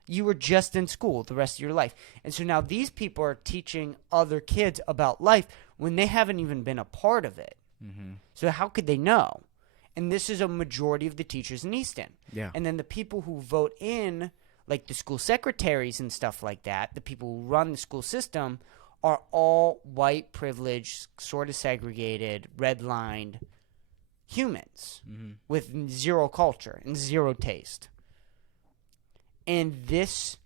You were just in school the rest of your life. And so now these people are teaching other kids about life when they haven't even been a part of it. So how could they know? And this is a majority of the teachers in Easton. Yeah. And then the people who vote in, like the school secretaries and stuff like that, the people who run the school system, are all white, privileged, sort of segregated, redlined humans with zero culture and zero taste. And this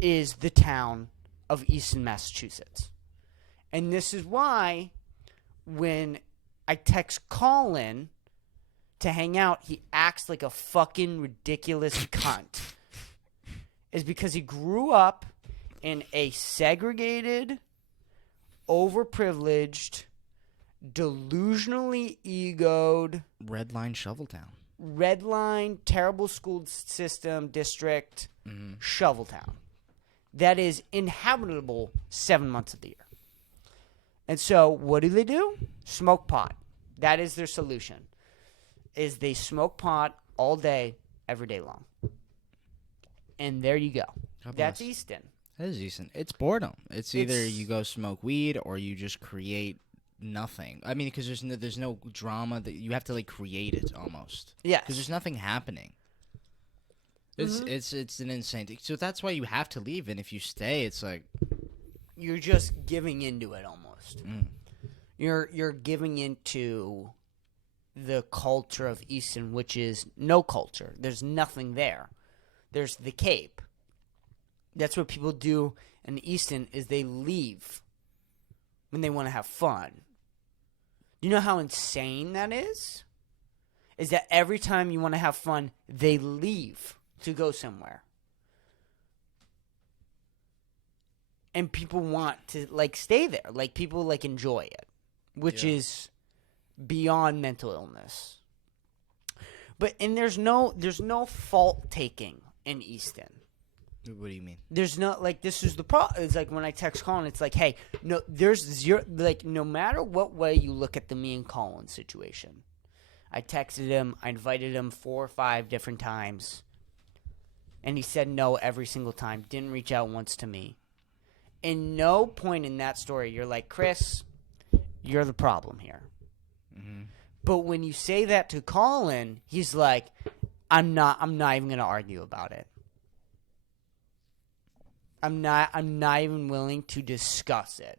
is the town of Easton, Massachusetts. And this is why when I text Colin to hang out, he acts like a fucking ridiculous cunt. Is because he grew up in a segregated, overprivileged, delusionally egoed, Red line shovel town. red line, terrible school system, district, shovel town that is inhabitable 7 months of the year. And so what do? Smoke pot. That is their solution. is they smoke pot all day, every day long. And there you go. That's Easton. That is Easton. It's boredom. It's either you go smoke weed or you just create nothing. I mean, because there's no drama that you have to like create it almost. Yeah. Because there's nothing happening. It's an insane thing. So that's why you have to leave. And if you stay, it's like you're just giving into it almost. You're giving into the culture of Easton, which is no culture. There's nothing there. There's the Cape. That's what people do in Easton is they leave when they want to have fun. You know how insane that is? Is that every time you want to have fun, they leave to go somewhere. And people want to, like, stay there. Like, people, like, enjoy it. Which is beyond mental illness. But, and there's no fault-taking in Easton. What do you mean? There's no, like, this is the problem. It's like when I text Colin, it's like, hey, no, there's zero, like, no matter what way you look at the me and Colin situation. I texted him, I invited him 4 or 5 different times, and he said no every single time, didn't reach out once to me. In no point in that story, you're like, Kris, you're the problem here. Mm-hmm. But when you say that to Colin, he's like, I'm not even going to argue about it. I'm not even willing to discuss it.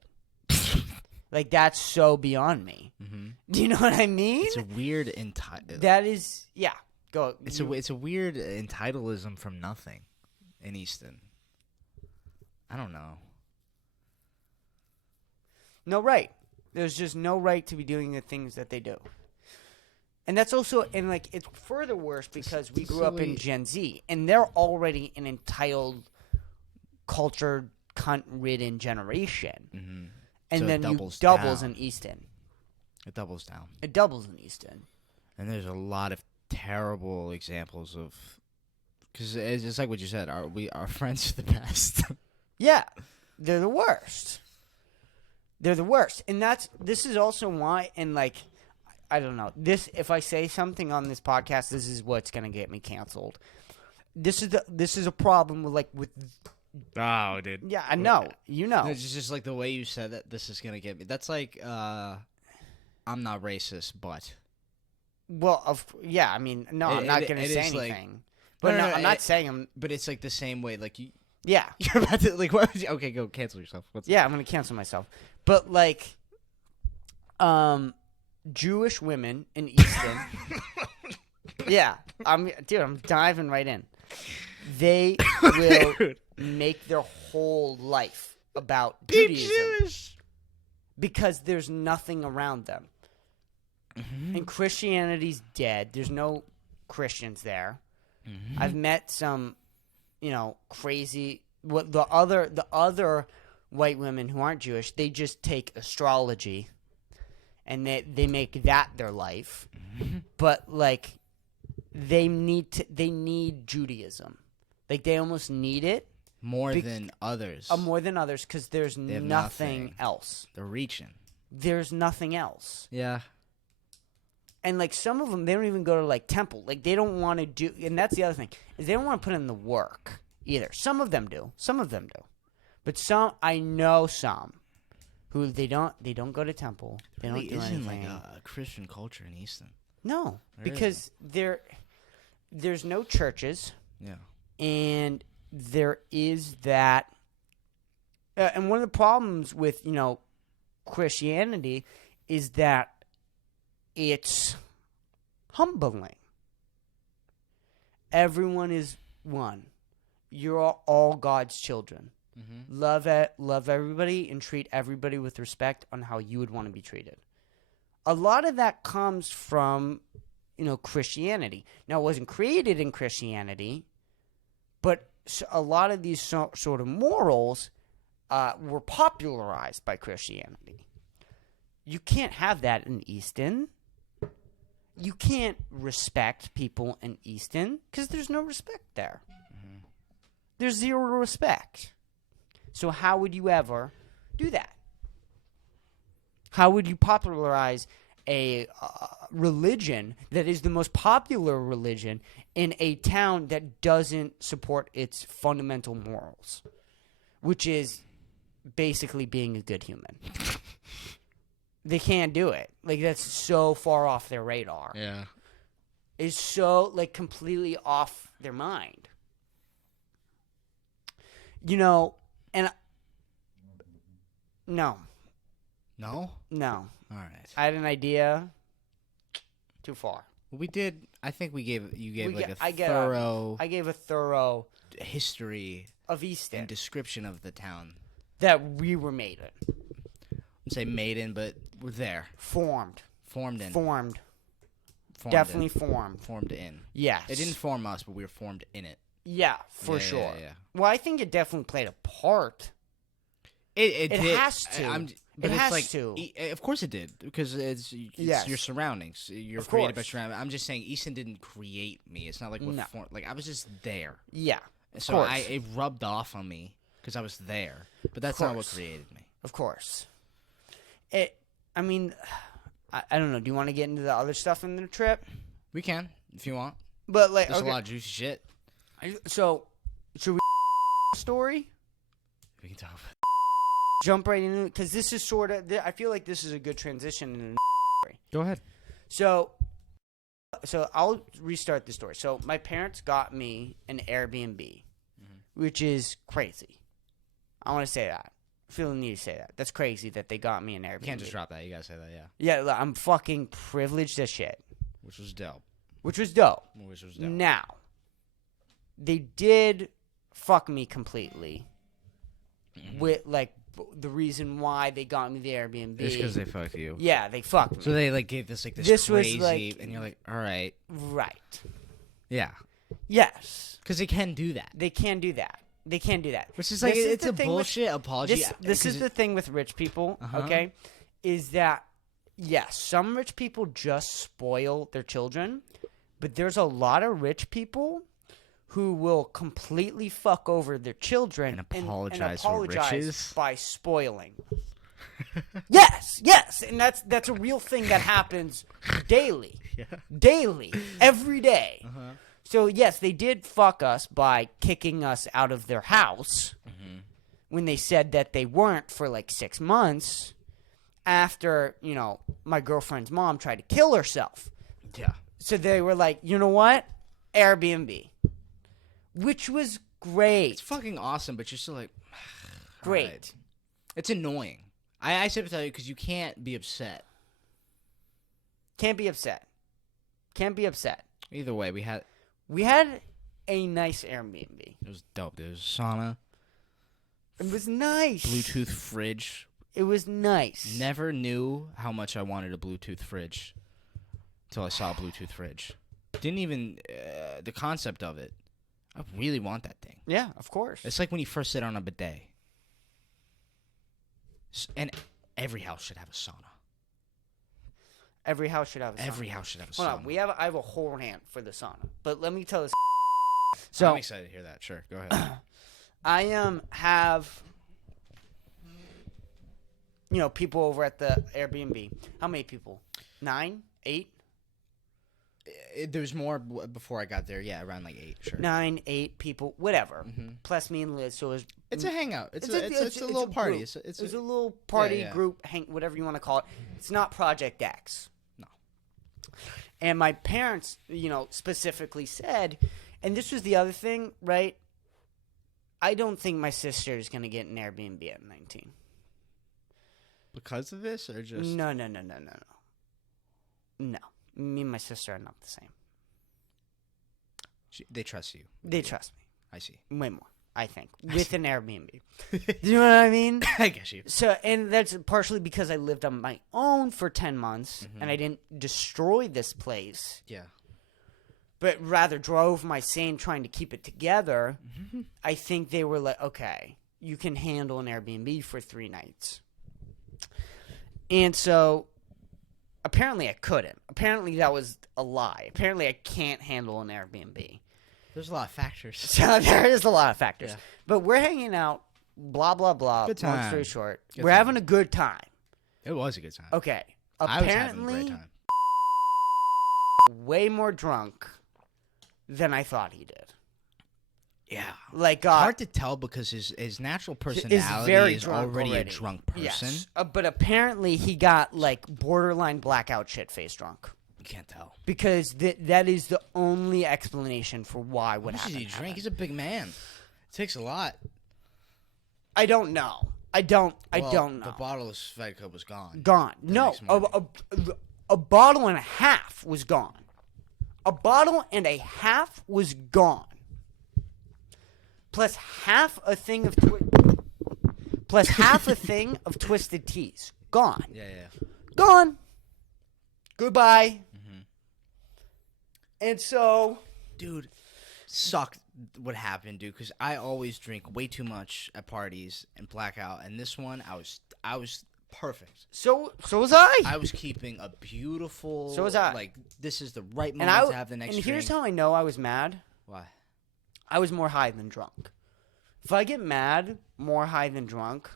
Like, that's so beyond me. Mm-hmm. Do you know what I mean? It's a weird entitlement. That is, yeah. Go. It's a weird entitleism from nothing in Easton. I don't know. No right. There's just no right to be doing the things that they do. And that's also, and like, it's further worse because we grew up in Gen Z, and they're already an entitled, cultured, cunt-ridden generation. Mm-hmm. And so then it doubles in Easton. It doubles down. It doubles in Easton. And there's a lot of terrible examples of, because it's just like what you said, our friends are the best. Yeah, they're the worst. They're the worst. And this is also why, and like, I don't know, if I say something on this podcast, this is what's going to get me canceled. This is a problem with oh, dude. Yeah, I know. You know. It's just like the way you said that, this is going to get me. That's like, I'm not racist, but. Well, yeah, I mean, no, I'm not going to say anything. Like, but no, I'm not saying I'm. But it's like the same way, like you. Yeah. You're about to, like, what? Okay, go cancel yourself. I'm going to cancel myself. But, like, Jewish women in Easton. Yeah. I'm diving right in. They will make their whole life about Judaism. Jewish. Because there's nothing around them. Mm-hmm. And Christianity's dead. There's no Christians there. Mm-hmm. I've met some, crazy. What the other white women who aren't Jewish, they just take astrology, and they make that their life. Mm-hmm. But like, they need Judaism. Like, they almost need it more than others. More than others, because there's nothing else. They're reaching. There's nothing else. Yeah. And, like, some of them, they don't even go to, like, temple. Like, they don't want to do – and that's the other thing, is they don't want to put in the work either. Some of them do. But some – I know some who they don't go to temple. They don't do anything. There isn't, like, a Christian culture in Easton. No, because there's no churches. Yeah. And there is that and one of the problems with, Christianity is that it's humbling. Everyone is one. You're all God's children. Mm-hmm. Love everybody and treat everybody with respect on how you would want to be treated. A lot of that comes from, Christianity. Now, it wasn't created in Christianity, but a lot of these sort of morals were popularized by Christianity. You can't have that in Easton. You can't respect people in Easton because there's no respect there. Mm-hmm. There's zero respect. So how would you ever do that? How would you popularize a religion that is the most popular religion in a town that doesn't support its fundamental morals, which is basically being a good human. They can't do it. Like, that's so far off their radar. Yeah. It's so, like, completely off their mind. You know, and no. No? No. All right. I had an idea. Too far. We did. I think you gave I gave a thorough history of Easton and description of the town. that we were made in. I'd say made in, but we're there. Formed. Formed in. Formed. Formed Definitely in. formed. Formed in. Yes. It didn't form us, but we were formed in it. Yeah, for Yeah, sure. yeah. Well, I think it definitely played a part. It It did. has to. But It it's has like, to. Of course it did, because it's Yes. your surroundings. You're Of created by course. surroundings. I'm just saying, Easton didn't create me. It's not like No. like I was just there. Yeah, So course. it rubbed off on me because I was there. But that's not what course. created me. of course. I mean, I don't know. Do you want to get into the other stuff in the trip? We can, if you want. But like, There's okay. a lot of juicy shit. So, should we story? We can talk about. Jump right into it because this is sort of. I feel like this is a good transition in the story. Go ahead. So I'll restart the story. So my parents got me an Airbnb, which is crazy. I want to say that. I feel the need to say that. That's crazy that they got me an Airbnb. You can't just drop that. You gotta say that, yeah. Yeah, look, I'm fucking privileged as shit. Which was dope. Which was dope. Which was dope. Now, they did fuck me completely with, like, the reason why they got me the Airbnb. It's because they fucked you. Yeah, they fucked me. So they like gave this This was, crazy, like- and you're like, all right, Right. yeah, Yes. because they can do that. They can do that. They can do that. Which is like This is it's the a thing with- bullshit apology. This is the thing with rich people, Uh-huh. okay? Is that, yes, some rich people just spoil their children, but there's a lot of rich people who will completely fuck over their children And apologize for apologize riches? by spoiling. Yes, and that's a real thing that happens daily. Daily, every day. Uh-huh. So, yes, they did fuck us by kicking us out of their house when they said that they weren't for like 6 months after, my girlfriend's mom tried to kill herself. Yeah. So they were like, you know what? Airbnb. Which was great. It's fucking awesome, but you're still like, Great. alright. It's annoying. I sympathize because you can't be upset. Can't be upset. Either way, we had a nice Airbnb. it was dope. There was a sauna, It was nice. Bluetooth fridge. It was nice. Never knew how much I wanted a Bluetooth fridge until I saw a Bluetooth fridge. Didn't even the concept of it. I really want that thing. Yeah, of course. It's like when you first sit on a bidet. And every house should have a sauna. Every house should have a sauna. Every house should have a Hold sauna. on, I have a whole rant for the sauna, but let me tell this. I'm So excited to hear that. Sure, go ahead. I have, people over at the Airbnb. How many people? 9, 8, There was more before I got there. Yeah, around like 8. Sure. 9, 8 people, whatever. Mhm. Plus me and Liz. So It's a hangout. It's a a little party. group. It's a little party yeah. group, whatever you want to call it. It's not Project X. No. And my parents, specifically said, and this was the other thing, right? I don't think my sister is going to get an Airbnb at 19. because of this or just No. No. Me and my sister are not the same. they trust you. They trust me. I see. Way more, I think, with an Airbnb. Do you know what I mean? I guess you. So, and that's partially because I lived on my own for 10 months, and I didn't destroy this place, Yeah. but rather drove my same trying to keep it together. I think they were like, okay, you can handle an Airbnb for 3 nights. And so, apparently I couldn't. Apparently that was a lie. Apparently I can't handle an Airbnb. There's a lot of factors. So there is a lot of factors. Yeah. But we're hanging out, blah, blah, blah. Good Long time. story short. Good we're time. having a good time. It was a good time. Okay. I was having a Apparently, great time. way more drunk than I thought he did. Yeah. Like, hard to tell because his natural personality is already a drunk person. Yes. But apparently he got, like, borderline blackout shit-faced drunk. You can't tell. Because that is the only explanation for why what happened. How much does he drink? He's a big man. It takes a lot. I don't know. I don't know. The bottle of vodka was gone. Gone. No. A bottle and a half was gone. A bottle and a half was gone. Plus half a thing of Twisted Teas. Gone. Yeah. Gone. Goodbye. Mm-hmm. And so, dude, sucked what happened, dude, because I always drink way too much at parties and blackout, and this one I was perfect. So was I. I was keeping a beautiful. So was I. Like, this is the right moment to have the next. And drink. Here's how I know I was mad. Why? I was more high than drunk. If I get mad, more high than drunk,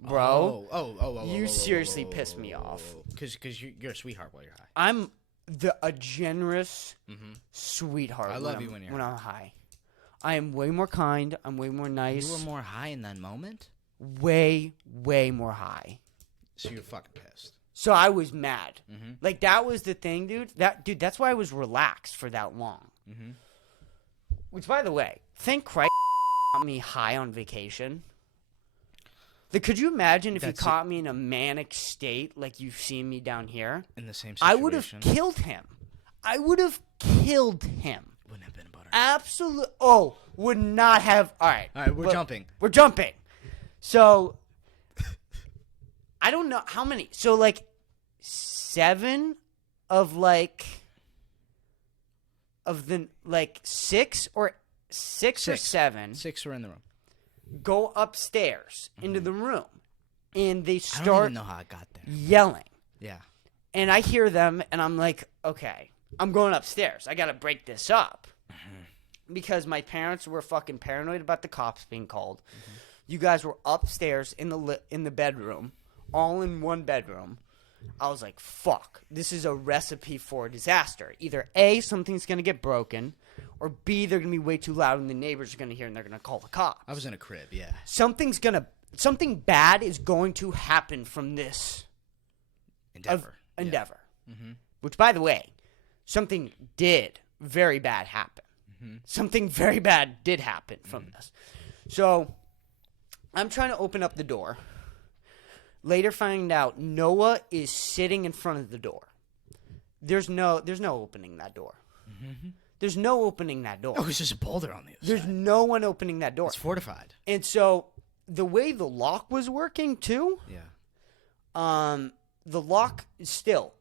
bro. You seriously pissed me off. Because you're a sweetheart while you're high. I'm a generous sweetheart. I love you when you're high. I am way more kind. I'm way more nice. You were more high in that moment? Way more high. So you're fucking pissed. So I was mad. Mm-hmm. Like, that was the thing, dude. That's why I was relaxed for that long. Mm-hmm. Which, by the way, thank Christ got me high on vacation. Could you imagine if he caught me in a manic state like you've seen me down here? In the same situation. I would have killed him. Wouldn't have been butter. Absolutely. Oh, would not have. All right, we're jumping. We're jumping. So, I don't know how many. So, like, 7 of the, like, 6 or 7. 6 were in the room. Go upstairs into the room, and they start. I don't even know how I got there. Yelling. Yeah. And I hear them, and I'm like, okay, I'm going upstairs. I got to break this up. Because my parents were fucking paranoid about the cops being called. Mm-hmm. You guys were upstairs in the bedroom, all in one bedroom. I was like, fuck, this is a recipe for disaster. Either A, something's going to get broken, or B, they're going to be way too loud and the neighbors are going to hear and they're going to call the cops. I was in a crib, yeah. Something bad is going to happen from this endeavor. Yeah. Mm-hmm. Which, by the way, something did very bad happen. Mm-hmm. Something very bad did happen from this. So, I'm trying to open up the door. Later find out Noah is sitting in front of the door. There's no opening that door. Mm-hmm. There's no opening that door. Oh, it's just a boulder on the other There's side. no one opening that door. It's fortified. And so the way the lock was working too, the lock still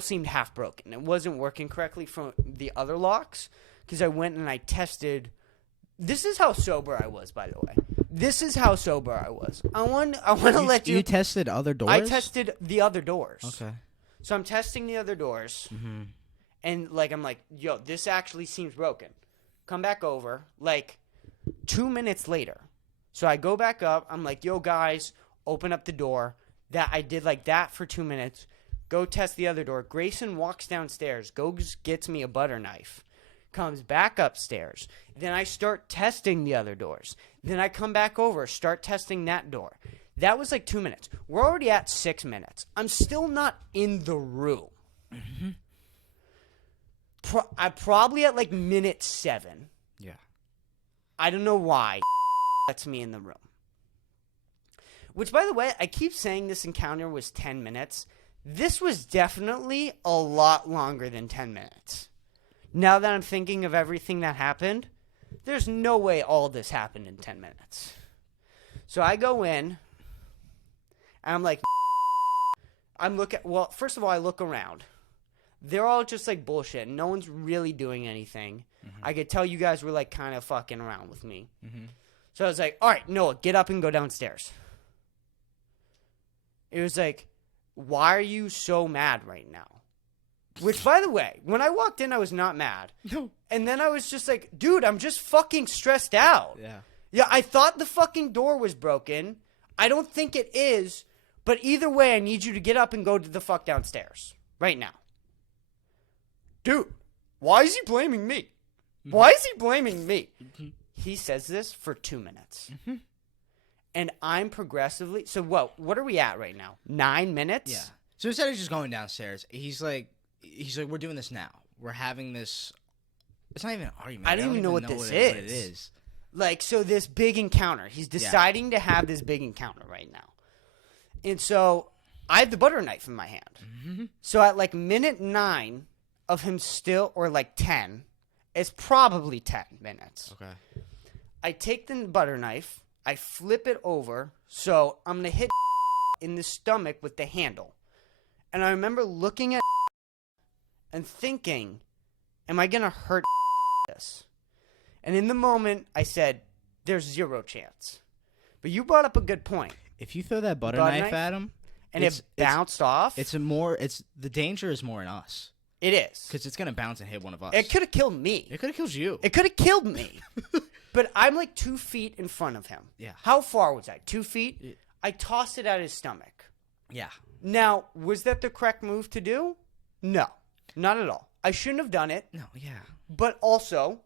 seemed half broken. It wasn't working correctly from the other locks because I went and I tested. This is how sober I was, by the way. This is how sober I was. I want to let you. You tested other doors? I tested the other doors. Okay. So I'm testing the other doors, and I'm like, yo, this actually seems broken. Come back over, 2 minutes later. So I go back up. I'm like, yo, guys, open up the door. That I did like that for 2 minutes. Go test the other door. Grayson walks downstairs, goes gets me a butter knife, comes back upstairs. Then I start testing the other doors. Then I come back over, start testing that door. That was 2 minutes. We're already at 6 minutes. I'm still not in the room. Mm-hmm. I'm probably at minute 7. Yeah. I don't know why lets me in the room. Which, by the way, I keep saying this encounter was 10 minutes. This was definitely a lot longer than 10 minutes. Now that I'm thinking of everything that happened, there's no way all this happened in 10 minutes. So I go in, and I'm like, first of all, I look around. They're all just bullshit. No one's really doing anything. Mm-hmm. I could tell you guys were kind of fucking around with me. Mm-hmm. So I was like, all right, Noah, get up and go downstairs. It was why are you so mad right now? Which, by the way, when I walked in, I was not mad. No. And then I was just like, dude, I'm just fucking stressed out. Yeah. Yeah, I thought the fucking door was broken. I don't think it is. But either way, I need you to get up and go to the fuck downstairs. Right now. Dude, Why is he blaming me? Why is he blaming me? He says this for 2 minutes. And I'm progressively... So what are we at right now? 9 minutes? Yeah. So instead of just going downstairs, he's like, we're doing this now. We're having this... It's not even an argument. I don't even know what this what it is. Like, so this big encounter. He's deciding to have this big encounter right now. And so I have the butter knife in my hand. So at like minute 9 of him still, or like 10, it's probably 10 minutes. Okay. I take the butter knife, I flip it over, so I'm going to hit in the stomach with the handle. And I remember looking at and thinking, am I going to hurt this? And in the moment, I said, there's 0 chance. But you brought up a good point. If you throw that butter knife at him, and it bounced off. The danger is more in us. It is. Because it's going to bounce and hit one of us. It could have killed me. It could have killed you. It could have killed me. But I'm like 2 feet in front of him. Yeah. How far was I? 2 feet? I tossed it at his stomach. Yeah. Now, was that the correct move to do? No. Not at all. I shouldn't have done it. No, yeah. But also,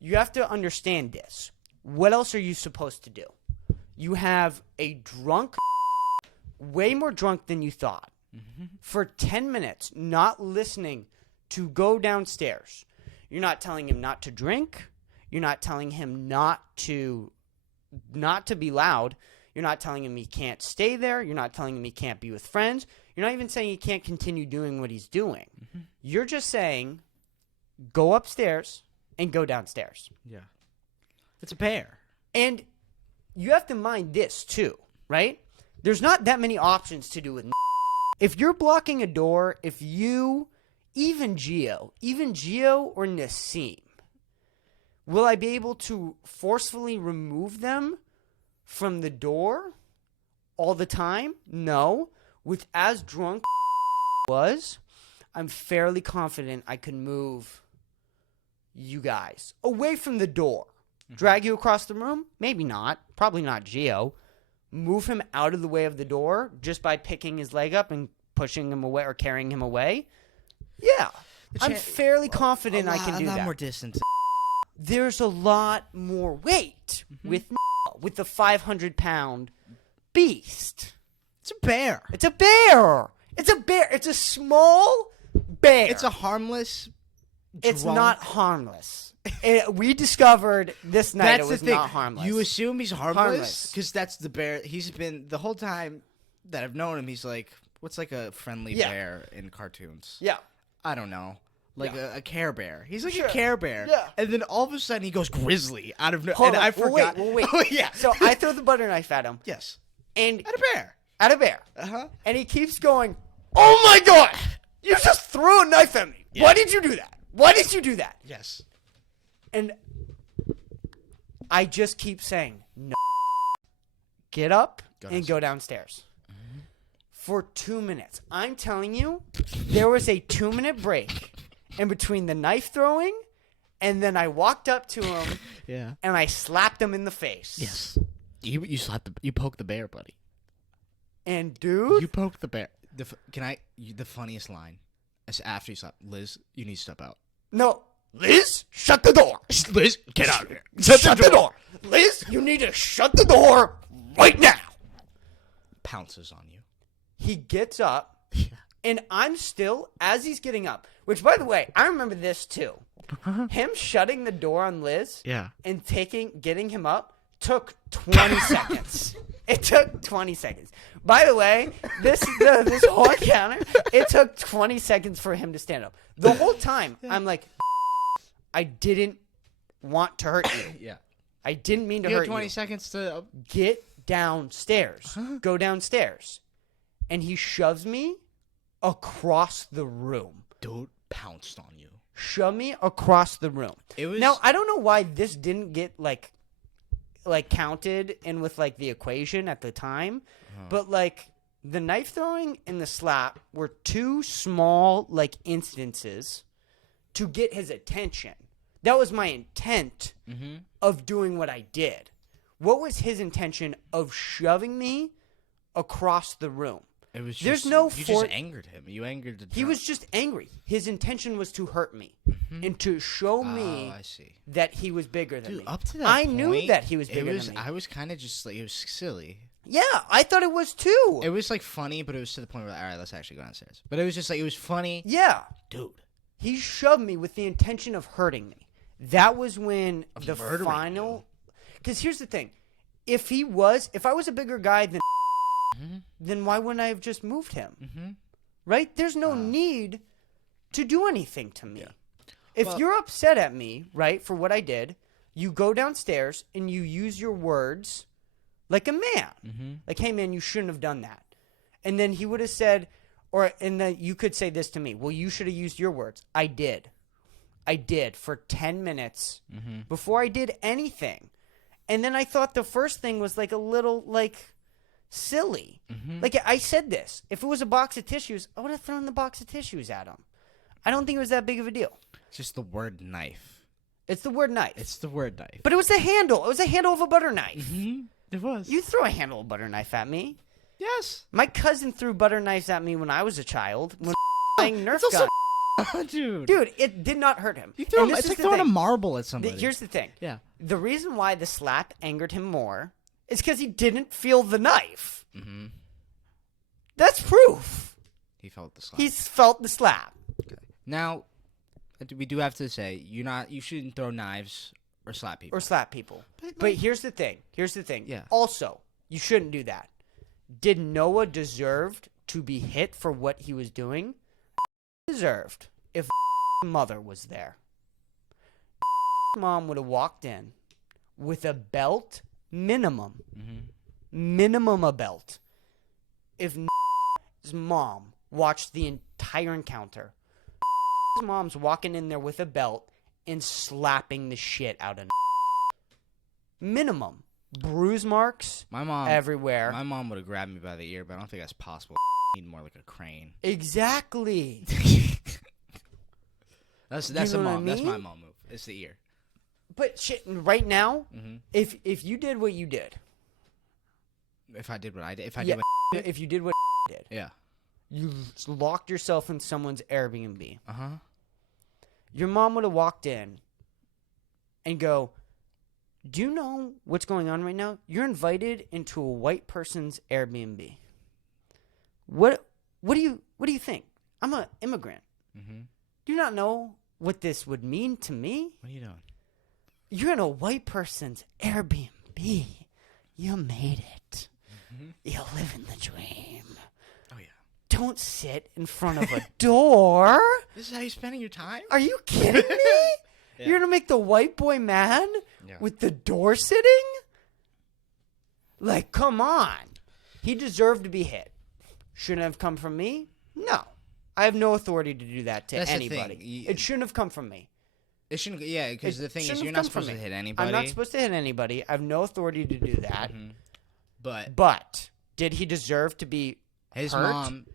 you have to understand this. What else are you supposed to do? You have a drunk, way more drunk than you thought, for 10 minutes, not listening to go downstairs. You're not telling him not to drink. You're not telling him not to be loud. You're not telling him he can't stay there. You're not telling him he can't be with friends. You're not even saying he can't continue doing what he's doing. You're just saying, go upstairs and go downstairs. Yeah. It's a bear. And you have to mind this too, right? There's not that many options to do with if you're blocking a door, if you, even Gio or Nassim, will I be able to forcefully remove them from the door all the time? No. With as drunk was, I'm fairly confident I can move you guys away from the door. Drag you across the room? Maybe not. Probably not Gio. Move him out of the way of the door just by picking his leg up and pushing him away or carrying him away? Yeah. I'm fairly confident I can do that. A lot more distance. There's a lot more weight with the 500-pound beast. It's a bear. It's a bear. It's a bear. It's a small bear. It's a harmless It's not harmless. We discovered this night it was not harmless. You assume he's harmless because that's the bear. He's been the whole time that I've known him. He's like, what's like a friendly bear in cartoons? Yeah. I don't know. Like a Care Bear. He's like a Care Bear. Yeah. And then all of a sudden he goes grizzly out of nowhere. And I forgot. Wait. Oh, yeah. So I throw the butter knife at him. Yes. And At a bear. At a bear. Uh-huh. And he keeps going, oh my God! You just threw a knife at me. Yeah. Why did you do that? Why did you do that? Yes. And I just keep saying, no. Get up and go downstairs. For 2 minutes. I'm telling you, there was a 2-minute break in between the knife throwing, and then I walked up to him and I slapped him in the face. Yes. You poked the bear, buddy. And dude, you poked the bear. The funniest line is after you slap Liz, you need to step out. No. Liz, shut the door. Liz, get out of here. Shut the door. Liz, you need to shut the door right now. Pounces on you. He gets up, and I'm still, as he's getting up, which, by the way, I remember this too. Him shutting the door on Liz and getting him up took 20 seconds. It took 20 seconds. By the way, this whole encounter, it took 20 seconds for him to stand up. The whole time, I'm like, I didn't want to hurt you. Yeah. I didn't mean to You hurt had 20 you. seconds to... Get downstairs. Go downstairs. And he shoves me across the room. Dude pounced on you. Shove me across the room. Now, I don't know why this didn't get, like counted in with, like, the equation at the time. But, like, the knife throwing and the slap were 2 small, like, instances to get his attention. That was my intent of doing what I did. What was his intention of shoving me across the room? It was just, There's no you just angered him. You angered the drunk. He was just angry. His intention was to hurt me. and to show me I see. that he was bigger than Dude, me. up to that I point, knew that he was bigger than me. I was kind of just like, it was silly. Yeah, I thought it was too. It was like funny, but it was to the point where, all right, let's actually go downstairs. But it was just like, it was funny. Yeah. Dude. He shoved me with the intention of hurting me. That was when the murdering final. Because here's the thing: if I was a bigger guy than, then why wouldn't I have just moved him? Mm-hmm. Right? There's no need to do anything to me. Yeah. If you're upset at me, right, for what I did, you go downstairs and you use your words like a man. Mm-hmm. Like, hey, man, you shouldn't have done that. And then he would have said, and then you could say this to me. Well, you should have used your words. I did for 10 minutes before I did anything. And then I thought the first thing was like a little like silly. Like I said this. If it was a box of tissues, I would have thrown the box of tissues at him. I don't think it was that big of a deal. It's just the word knife. It's the word knife. It's the word knife. But it was the handle. It was the handle of a butter knife. It was. You throw a handle of butter knife at me. Yes. My cousin threw butter knives at me when I was a child. When playing Nerf gun. Dude, it did not hurt him. You throw And him, this it's is like the throwing a thing. marble at somebody. Here's the thing. Yeah. The reason why the slap angered him more is because he didn't feel the knife. Mm-hmm. That's proof. He felt the slap. He's felt the slap. Okay. Now, we do have to say you shouldn't throw knives or slap people. But here's the thing. Yeah. Also, you shouldn't do that. Did Noah deserved to be hit for what he was doing? Deserved. If mother was there. Mom would have walked in with a belt minimum. Minimum a belt. If his mom watched the entire encounter, his mom's walking in there with a belt and slapping the shit out of minimum. Bruise marks everywhere. My mom would have grabbed me by the ear, but I don't think that's possible. Need more like a crane. Exactly. That's You the know what I mom. That's my mean? mom move. It's the ear. But shit, right now, if you did what you did, If I did what I did, if you did what did, yeah, you locked yourself in someone's Airbnb. Your mom would have walked in and go, "Do you know what's going on right now? You're invited into a white person's Airbnb. What do you think? I'm an immigrant. Do you not know what this would mean to me? What are you doing? You're in a white person's Airbnb. You made it. You live in the dream. Oh yeah. Don't sit in front of a door. This is how you're spending your time? Are you kidding me? Yeah. You're gonna make the white boy mad with the door sitting? Like, come on. He deserved to be hit. Shouldn't have come from me? No. I have no authority to do that to That's the anybody. thing. It shouldn't have come from me. It shouldn't. Yeah, because the thing is, shouldn't you're have not come from supposed to me. hit anybody. I'm not supposed to hit anybody. I have no authority to do that. But did he deserve to be his hurt? mom.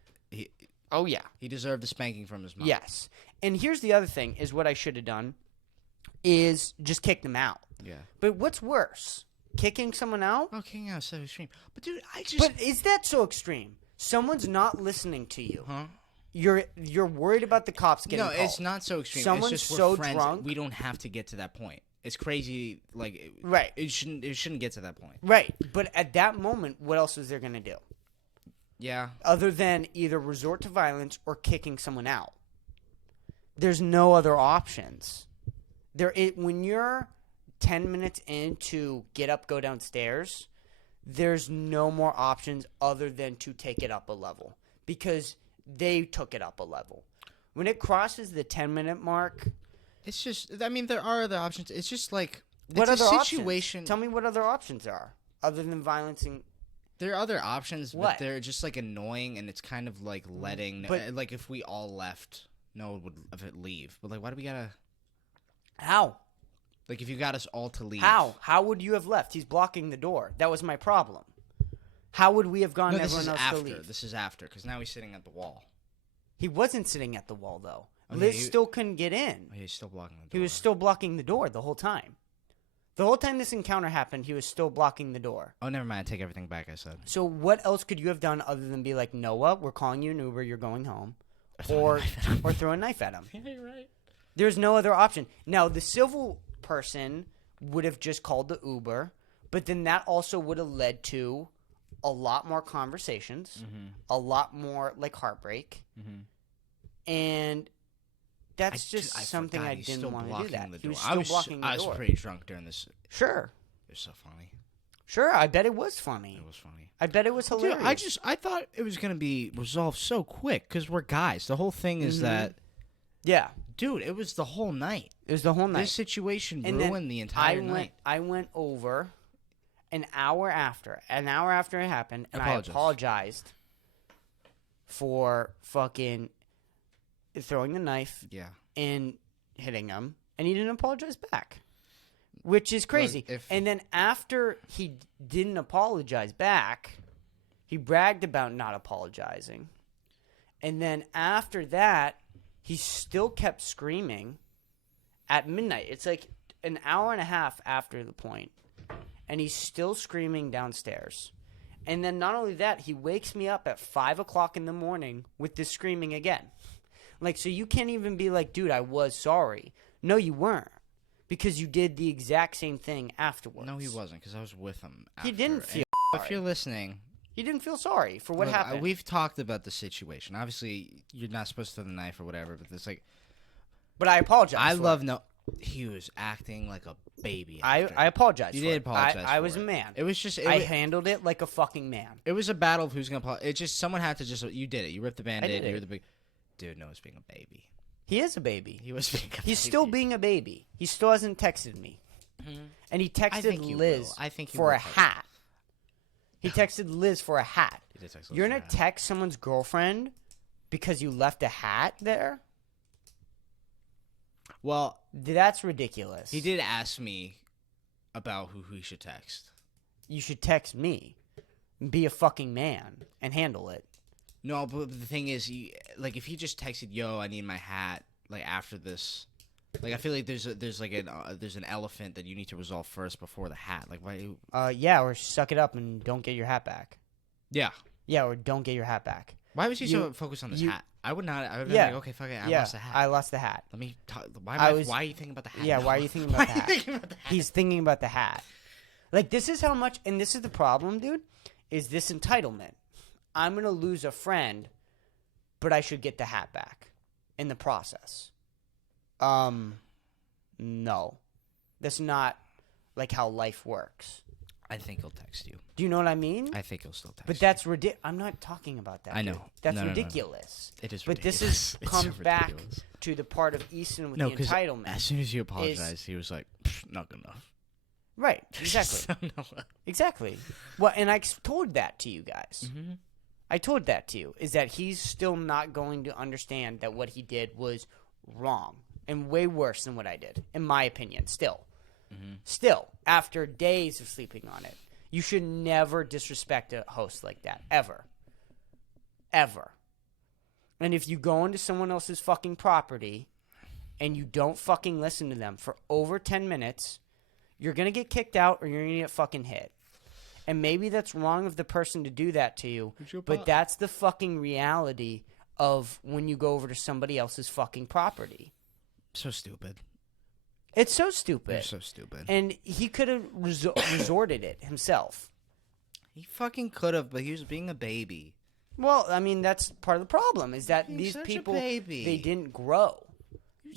Oh, yeah. He deserved a spanking from his mom. Yes. And here's the other thing, is what I should have done, is just kick them out. Yeah. But what's worse? Kicking someone out? Oh, kicking out is so extreme. But dude, But is that so extreme? Someone's not listening to you. Huh? You're worried about the cops getting called. No, it's not so extreme. Someone's it's just so we're friends. drunk. We don't have to get to that point. It's crazy. Like Right. It shouldn't get to that point. Right. But at that moment, what else is there going to do? Yeah. Other than either resort to violence or kicking someone out. There's no other options. When you're 10 minutes into get up, go downstairs, there's no more options other than to take it up a level. Because they took it up a level. When it crosses the 10-minute mark... It's just, I mean, there are other options. It's just like, What it's other a situation. options? Tell me what other options are, other than violencing... There are other options, What? but they're just like annoying, and it's kind of like letting, like if we all left, no one would leave. But like, why do we gotta? How? Like, if you got us all to leave, How? How would you have left? He's blocking the door. That was my problem. How would we have gone? No, this everyone is else after. to leave? This is after, because now he's sitting at the wall. He wasn't sitting at the wall though. Okay, Liz still couldn't get in. Oh, he's still blocking the door. He was still blocking the door the whole time. The whole time this encounter happened, he was still blocking the door. Oh, never mind. I take everything back. I said. So what else could you have done other than be like, Noah, we're calling you an Uber, you're going home, or throw a knife at him? Yeah, you're right. There's no other option. Now, the civil person would have just called the Uber, but then that also would have led to a lot more conversations, a lot more like heartbreak, and that's something I didn't want to do. That he was still blocking the door. I was pretty drunk during this. Sure, it was so funny. Sure, I bet it was funny. It was funny. I bet it was hilarious. Dude, I thought it was gonna be resolved so quick because we're guys. The whole thing is that. Yeah. Dude, it was the whole night. It was the whole night. This situation ruined the entire night. I went over an hour after it happened, and I apologized for fucking throwing the knife and hitting him, and he didn't apologize back, which is crazy. And then after he didn't apologize back, he bragged about not apologizing. And then after that, he still kept screaming at midnight. It's like an hour and a half after the point, and he's still screaming downstairs. And then not only that, he wakes me up at 5 o'clock in the morning with this screaming again. Like, so you can't even be like, dude, I was sorry. No, you weren't, because you did the exact same thing afterwards. No, he wasn't, because I was with him after. He didn't feel sorry. If you're listening... He didn't feel sorry for what happened. We've talked about the situation. Obviously, you're not supposed to throw the knife or whatever, but it's like... But I apologize. He was acting like a baby. I apologize. You did apologize. I was a man. It was just... I handled it like a fucking man. It was a battle of who's going to apologize. It just... Someone had to just... You did it. You ripped the Band-Aid. You were the big... Dude, no, he was being a baby. He is a baby. He was being a baby. He's still being a baby. He still hasn't texted me. And he texted Liz for a hat. He texted Liz for a hat. You're going to text someone's girlfriend because you left a hat there? Well, that's ridiculous. He did ask me about who he should text. You should text me. Be a fucking man and handle it. No, but the thing is, if he just texted, "Yo, I need my hat," like after this, like I feel like there's an elephant that you need to resolve first before the hat. Like why? Yeah, or suck it up and don't get your hat back. Yeah. Yeah, or don't get your hat back. Why was he so focused on this hat? I would not. I would be like, okay, fuck it. I lost the hat. I lost the hat. Let me talk. Why are you thinking about the hat? Yeah, why are you thinking about the hat? He's thinking about the hat. Like, this is how much, and this is the problem, dude, is this entitlement. I'm going to lose a friend, but I should get the hat back in the process. No. That's not, like, how life works. I think he'll text you. Do you know what I mean? I think he'll still text you. But that's ridiculous. I'm not talking about that. I know. Dude. That's ridiculous. No. It is But ridiculous. this comes back to the part of Easton with the entitlement. As soon as you apologized, he was like, not good enough. Right. Exactly. Exactly. Well, and I told that to you guys. Mm-hmm. I told that to you, is that he's still not going to understand that what he did was wrong and way worse than what I did, in my opinion, still. Mm-hmm. Still, after days of sleeping on it, you should never disrespect a host like that, ever. Ever. And if you go into someone else's fucking property and you don't fucking listen to them for over 10 minutes, you're going to get kicked out or you're going to get fucking hit. And maybe that's wrong of the person to do that to you, but that's the fucking reality of when you go over to somebody else's fucking property. So stupid. It's so stupid. You're so stupid. And he could have resorted it himself. He fucking could have, but he was being a baby. Well, I mean, that's part of the problem, is that these people, they didn't grow.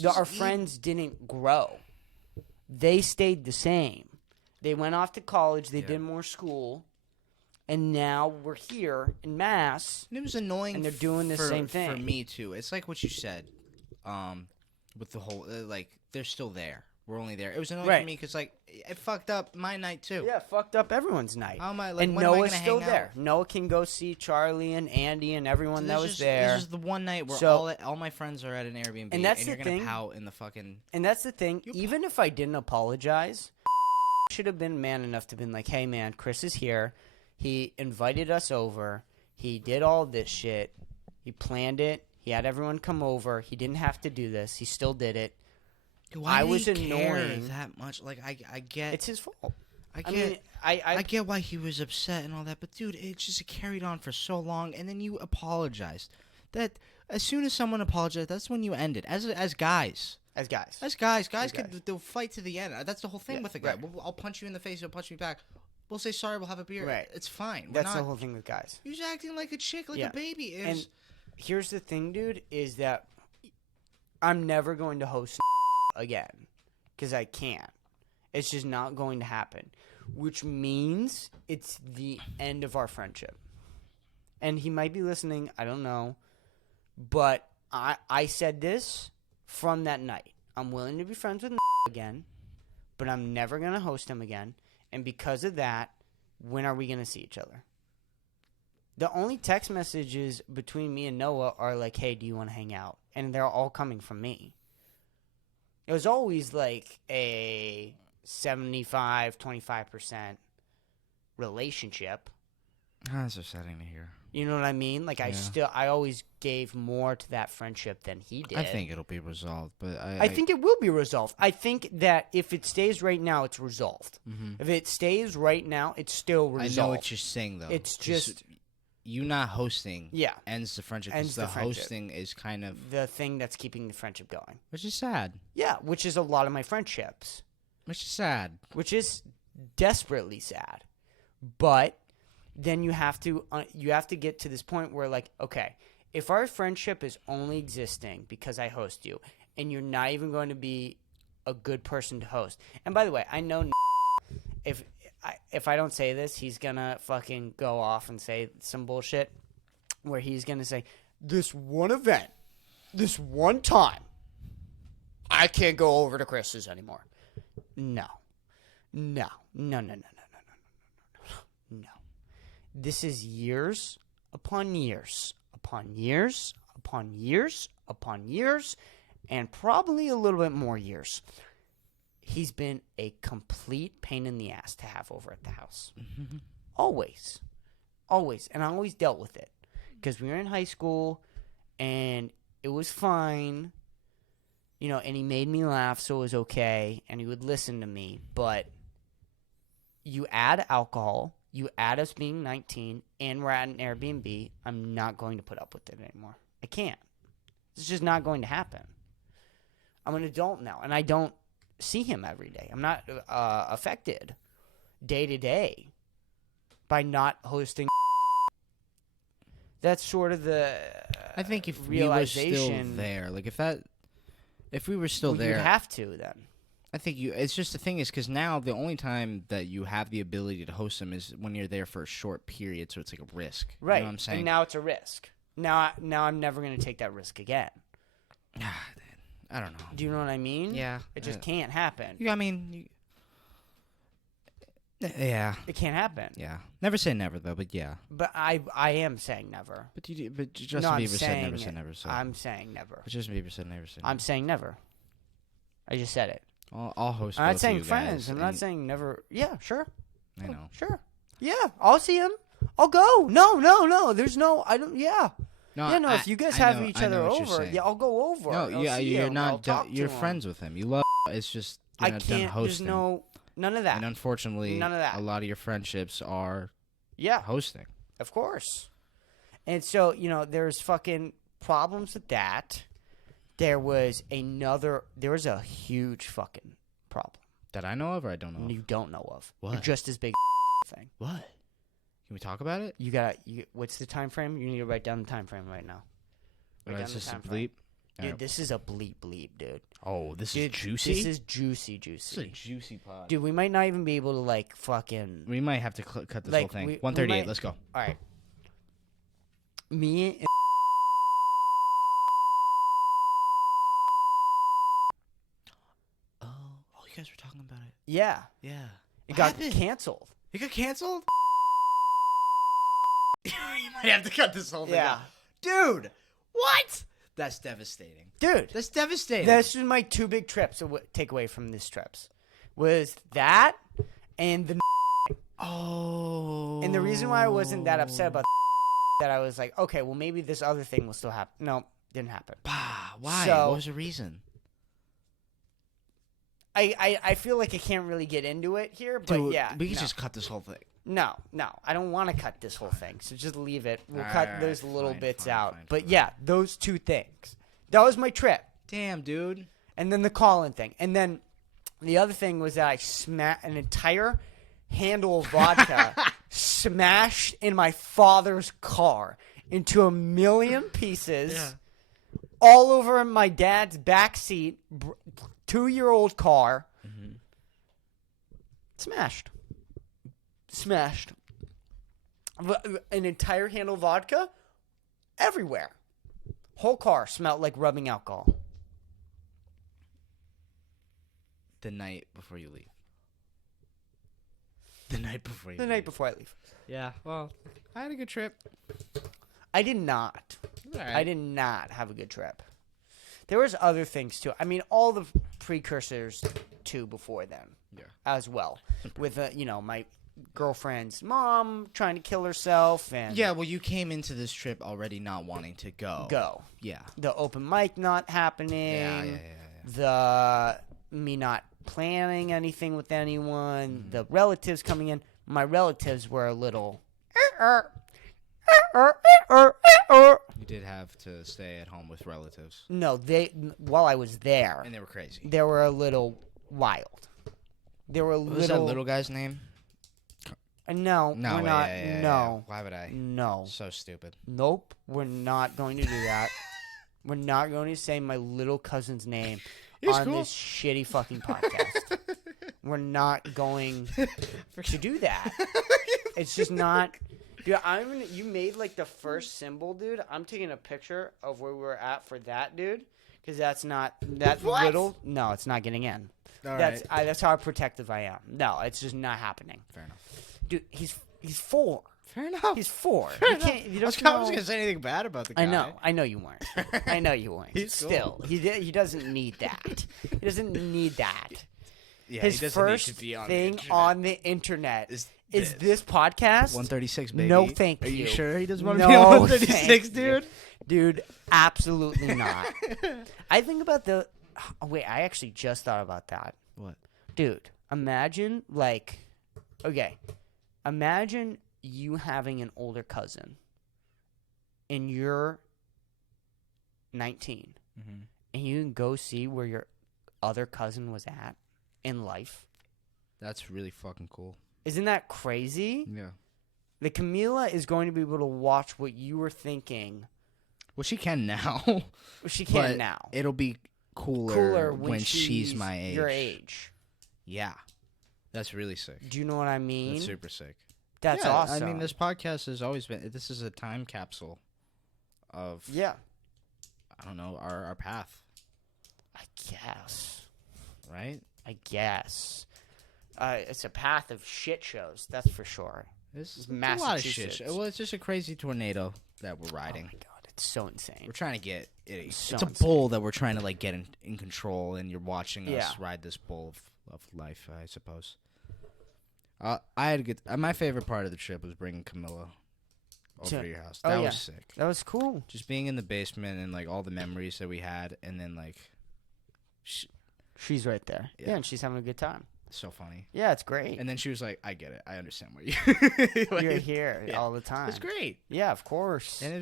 Our friends didn't grow. They stayed the same. They went off to college. They did more school. And now we're here in Mass. And it was annoying. And they're doing the same thing. For me, too. It's like what you said. With the whole, they're still there. We're only there. It was annoying for me because, it fucked up my night, too. Yeah, it fucked up everyone's night. And Noah's still there. Noah can go see Charlie and Andy and everyone that was there. This is the one night where all my friends are at an Airbnb. And that's you're the going thing. to pout in the fucking... And that's the thing. Even if I didn't apologize, should have been man enough to have been like, hey, man, Kris is here. He invited us over. He did all this shit. He planned it. He had everyone come over. He didn't have to do this. He still did it. Why was annoying that much? Like I get it's his fault. I get why he was upset and all that, but dude, it carried on for so long, and then you apologized. That as soon as someone apologized, that's when you end it. As guys, As guys. Guys As they'll fight to the end. That's the whole thing with a guy. right. I'll punch you in the face. You'll punch me back. We'll say sorry. We'll have a beer. Right. It's fine. That's the whole thing with guys. You're just acting like a chick, like a baby. And here's the thing, dude, is that I'm never going to host again because I can't. It's just not going to happen, which means it's the end of our friendship. And he might be listening. I don't know. But I said this from that night. I'm willing to be friends with again, but I'm never going to host him again. And because of that, when are we going to see each other? The only text messages between me and Noah are like, hey, do you want to hang out? And they're all coming from me. It was always like a 75-25% relationship. That's upsetting to hear. You know what I mean? Like, I always gave more to that friendship than he did. I think it'll be resolved, but I think it will be resolved. I think that if it stays right now, it's resolved. Mm-hmm. If it stays right now, it's still resolved. I know what you're saying, though. It's just you not hosting. Yeah, ends the friendship. Ends the friendship. Hosting is kind of the thing that's keeping the friendship going. Which is sad. Yeah, which is a lot of my friendships. Which is sad. Which is desperately sad. But then you have to get to this point where, like, okay, if our friendship is only existing because I host you, and you're not even going to be a good person to host. And by the way, I know if I don't say this, he's gonna fucking go off and say some bullshit where he's gonna say, this one event, this one time, I can't go over to Kris's anymore. No. This is years upon years upon years upon years upon years, and probably a little bit more years. He's been a complete pain in the ass to have over at the house. Mm-hmm. Always. And I always dealt with it. Because we were in high school, and it was fine. You know, and he made me laugh, so it was okay. And he would listen to me. But you add alcohol, you add us being 19, and we're at an Airbnb, I'm not going to put up with it anymore. I can't. It's just not going to happen. I'm an adult now, and I don't see him every day. I'm not affected day to day by not hosting. That's sort of the I think if realization. we were still there, like if we were still there, you'd have to then. I think it's just the thing is because now the only time that you have the ability to host them is when you're there for a short period, so it's like a risk. Right. You know what I'm saying? And now it's a risk. Now I'm never going to take that risk again. I don't know. Do you know what I mean? Yeah. It just can't happen. Yeah, I mean, yeah. It can't happen. Yeah. Never say never, though, but yeah. But I am saying never. But Justin Bieber said never say never, so. I'm saying never. But Justin Bieber said never say never. I'm saying never. I just said it. I'll host I'm both not saying of you friends. guys, I'm not saying never. Yeah, sure. I know. Sure. Yeah, I'll see him. I'll go. No. There's no. I don't. Yeah. No, yeah, no. If you guys have each other over, yeah, I'll go over. No, yeah, you're not. You're friends with him. You love. It's just you're not done hosting. There's none of that. And unfortunately, none of that. A lot of your friendships are hosting. Of course. And so there's fucking problems with that. There was a huge fucking problem that I know of or I don't know of? You don't know of. What? You're just as big thing. What? Can we talk about it? What's the time frame? You need to write down the time frame right now. Is this a bleep? Dude, this is a bleep, dude. Oh, this is juicy? This is juicy. This is a juicy pod. Dude, we might not even be able to, fucking... We might have to cut this whole thing. 138, let's go. All right. Me and... Oh, you guys were talking about it. Yeah. Yeah. It got canceled. It got canceled? You might have to cut this whole thing out. Dude, what? That's devastating. Dude. That's devastating. That's just my two big trips to take away from these trips. Was that and the... Oh. And the reason why I wasn't that upset about that I was like, okay, well, maybe this other thing will still happen. No, didn't happen. Why? So, what was the reason? I feel like I can't really get into it here, but Dude, yeah. we can just cut this whole thing. No. I don't want to cut this whole thing, so just leave it. We'll cut those little bits out. Fine. Yeah, those two things. That was my trip. Damn, dude. And then the call-in thing. And then the other thing was that I smashed an entire handle of vodka smashed in my father's car into a million pieces all over my dad's backseat, 2-year-old car. Mm-hmm. Smashed. An entire handle of vodka everywhere. Whole car smelled like rubbing alcohol. The night before you leave. The night before I leave. Yeah, well, I had a good trip. I did not. Right. I did not have a good trip. There was other things too. I mean, all the precursors to before then, as well. With my girlfriend's mom trying to kill herself, and well, you came into this trip already not wanting to go. Yeah. The open mic not happening. Yeah. The me not planning anything with anyone. Mm-hmm. The relatives coming in. My relatives were a little. You did have to stay at home with relatives. No, while I was there, and they were crazy. They were a little wild. They were what was that little guy's name? No, we're not. No. Why would I? No. So stupid. Nope. We're not going to do that. We're not going to say my little cousin's name on this shitty fucking podcast. We're not going to do that. It's just not. Dude, you made like the first symbol, dude. I'm taking a picture of where we were at for that, dude. Because that's not that what? little. No, it's not getting in. That's how protective I am. No, it's just not happening. Fair enough. Dude, he's 4. Fair enough. He's 4. I was gonna say anything bad about the guy. I know you weren't. I know you weren't. He's still. Cool. He doesn't need that. He doesn't need that. Yeah, his he doesn't first need to be on thing the on the internet is this podcast. 136, baby. No, thank you. Are you sure he doesn't want to be on 136, dude? Dude, absolutely not. I think about the. Oh, wait, I actually just thought about that. What? Dude, imagine imagine you having an older cousin and you're 19 and you can go see where your other cousin was at in life. That's really fucking cool. Isn't that crazy? Yeah. The Camila is going to be able to watch what you were thinking. Well, she can now. She can now. It'll be cooler when she's my age. Your age. Yeah. That's really sick. Do you know what I mean? That's super sick. That's awesome. I mean, this podcast has always been. This is a time capsule of. Yeah. I don't know our path. I guess. Right. I guess. It's a path of shit shows. That's for sure. It's a lot of shit. Well, it's just a crazy tornado that we're riding. Oh my god, it's so insane. We're trying to get it. So it's a bull that we're trying to like get in control, and you're watching us ride this bull of life, I suppose. I had a good. My favorite part of the trip was bringing Camilla over to your house. That was sick. That was cool. Just being in the basement and like all the memories that we had, and then like, she's right there. Yeah, and she's having a good time. So funny. Yeah, it's great. And then she was like, "I get it. I understand where you're here all the time." It's great. Yeah, of course. And it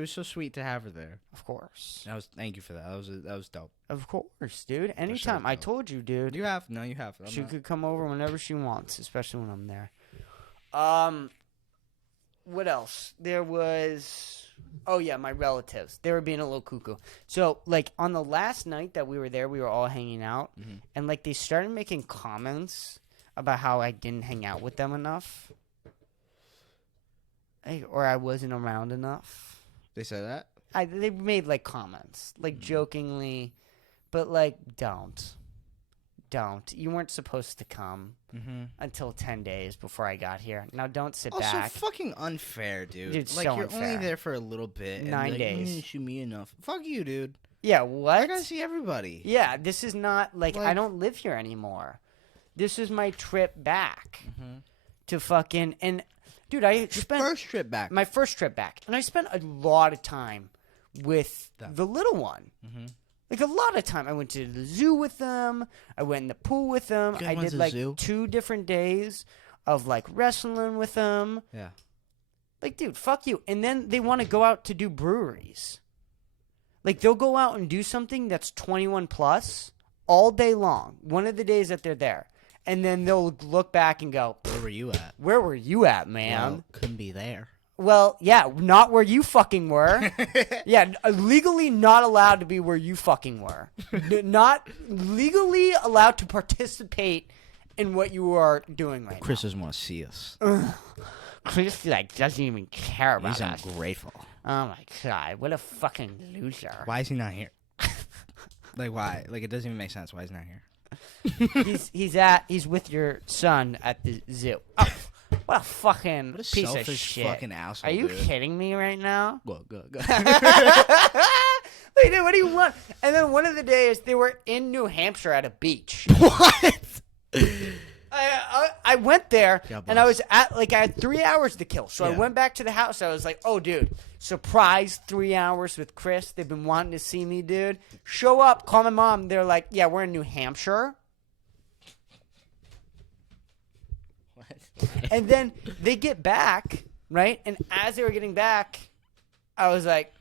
was so sweet to have her there. Of course. Thank you for that. That was dope. Of course, dude. Anytime. Sure, I told you, dude. You have. No, you have. She could come over whenever she wants, especially when I'm there. What else? There was. Oh, yeah, my relatives. They were being a little cuckoo. So, like, on the last night that we were there, we were all hanging out. Mm-hmm. And, like, they started making comments about how I didn't hang out with them enough. Or I wasn't around enough. They said that? They made, like, comments. Like, jokingly. But, like, don't. You weren't supposed to come until 10 days before I got here. Now, don't sit back. Also, fucking unfair, dude. It's like, so you're unfair. only there for a little bit. 9 days. You didn't shoot me enough. Fuck you, dude. Yeah, what? I gotta see everybody. Yeah, this is not, like, I don't live here anymore. This is my trip back to fucking, and, dude, I spent. First trip back. My first trip back. And I spent a lot of time with the little one. Like, a lot of time. I went to the zoo with them. I went in the pool with them. I did, like, 2 different days of, like, wrestling with them. Yeah. Like, dude, fuck you. And then they want to go out to do breweries. Like, they'll go out and do something that's 21 plus all day long, one of the days that they're there. And then they'll look back and go, Where were you at? where were you at, man? Well, couldn't be there. Well, yeah, not where you fucking were. Yeah, legally not allowed to be where you fucking were. Not legally allowed to participate in what you are doing right Kris doesn't want to see us. now. Kris, like, doesn't even care about He's us. ungrateful. Oh, my God. What a fucking loser. Why is he not here? Like, why? Like, it doesn't even make sense. Why is he not here? He's with your son at the zoo. Oh, what a fucking What a piece selfish of shit. fucking asshole, Are you dude. kidding me right now? Go. Like, dude, what do you want? And then one of the days they were in New Hampshire at a beach. What? I went there God and I bless. was I had 3 hours to kill. So I Yeah. went back to the house. I was like, oh, dude, surprise 3 hours with Kris. They've been wanting to see me, dude. Show up, call my mom. They're like, yeah, we're in New Hampshire. What? And then they get back, right? And as they were getting back, I was like,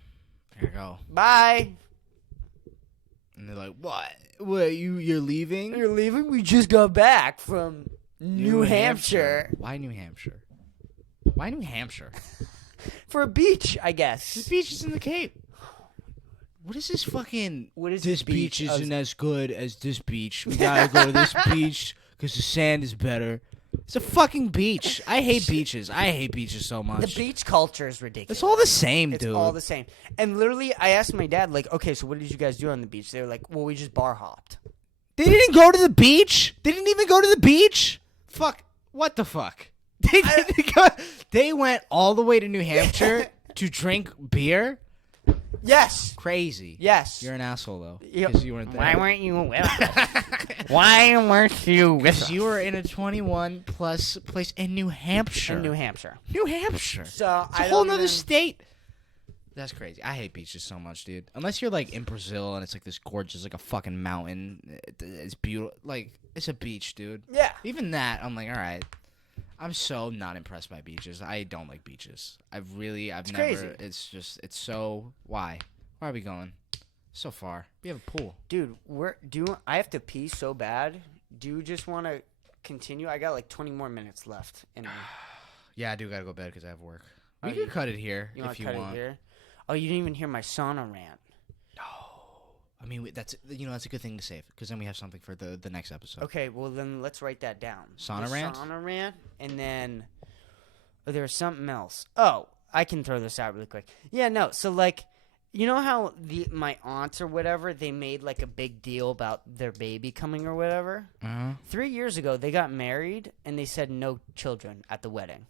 Here you go. bye. And they're like, what? What, you're leaving? You're leaving? We just got back from New Hampshire. Why New Hampshire? Why New Hampshire? For a beach, I guess. This beach is in the Cape. What is this fucking... What is this this beach beach? isn't as good as this beach. We gotta go to this beach because the sand is better. It's a fucking beach. I hate beaches. I hate beaches so much. The beach culture is ridiculous. It's all the same, It's dude. all the same. And literally, I asked my dad, like, okay, so what did you guys do on the beach? They were like, well, we just bar hopped. They didn't go to the beach? They didn't even go to the beach? Fuck. What the fuck? They didn't go. They went all the way to New Hampshire to drink beer? Yes. Crazy. Yes. You're an asshole, though. Yep. Because you weren't there. Why weren't you with us? Why weren't you with us? Because you were in a 21 plus place in New Hampshire. In New Hampshire. New Hampshire. So It's a I whole don't nother even- state. That's crazy. I hate beaches so much, dude. Unless you're like in Brazil and it's like this gorgeous, like a fucking mountain. It's beautiful. Like, it's a beach, dude. Yeah. Even that, I'm like, all right. I'm so not impressed by beaches. I don't like beaches. I've never. crazy. It's just, it's so. Why? Why are we going so far? We have a pool. Dude, I have to pee so bad. Do you just want to continue? I got like 20 more minutes left. In me. Yeah, I do gotta go to bed because I have work. We Oh, can cut it here You want if to you cut want. it here? Oh, you didn't even hear my sauna rant. No. I mean, that's that's a good thing to save because then we have something for the next episode. Okay, well then let's write that down. Sauna The rant? Sauna rant, and then there was something else. Oh, I can throw this out really quick. Yeah, no. So like, you know how my aunts or whatever, they made like a big deal about their baby coming or whatever. 3 years ago, they got married and they said no children at the wedding.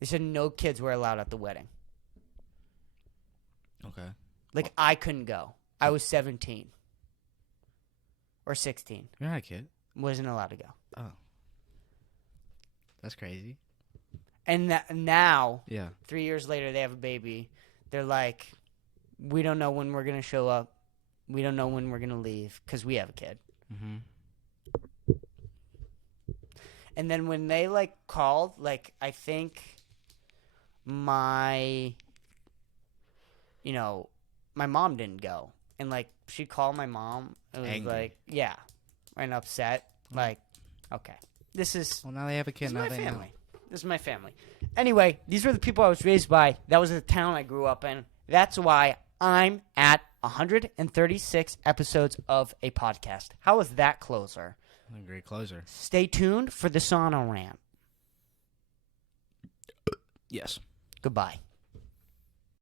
They said no kids were allowed at the wedding. Okay. Like, I couldn't go. I was 17 or 16. You're not a kid. Wasn't allowed to go. Oh. That's crazy. And now, Yeah. 3 years later, they have a baby. They're like, we don't know when we're going to show up. We don't know when we're going to leave because we have a kid. Mm-hmm. And then when they, like, called, like, I think my mom didn't go. And, like, she called my mom. It was Angry. like, yeah, and upset. Like, okay. This is Well, now they have a kid. This is Now my they know. family. This is my family. Anyway, these were the people I was raised by. That was the town I grew up in. That's why I'm at 136 episodes of a podcast. How was that closer? A great closer. Stay tuned for the sauna rant. Yes. Goodbye.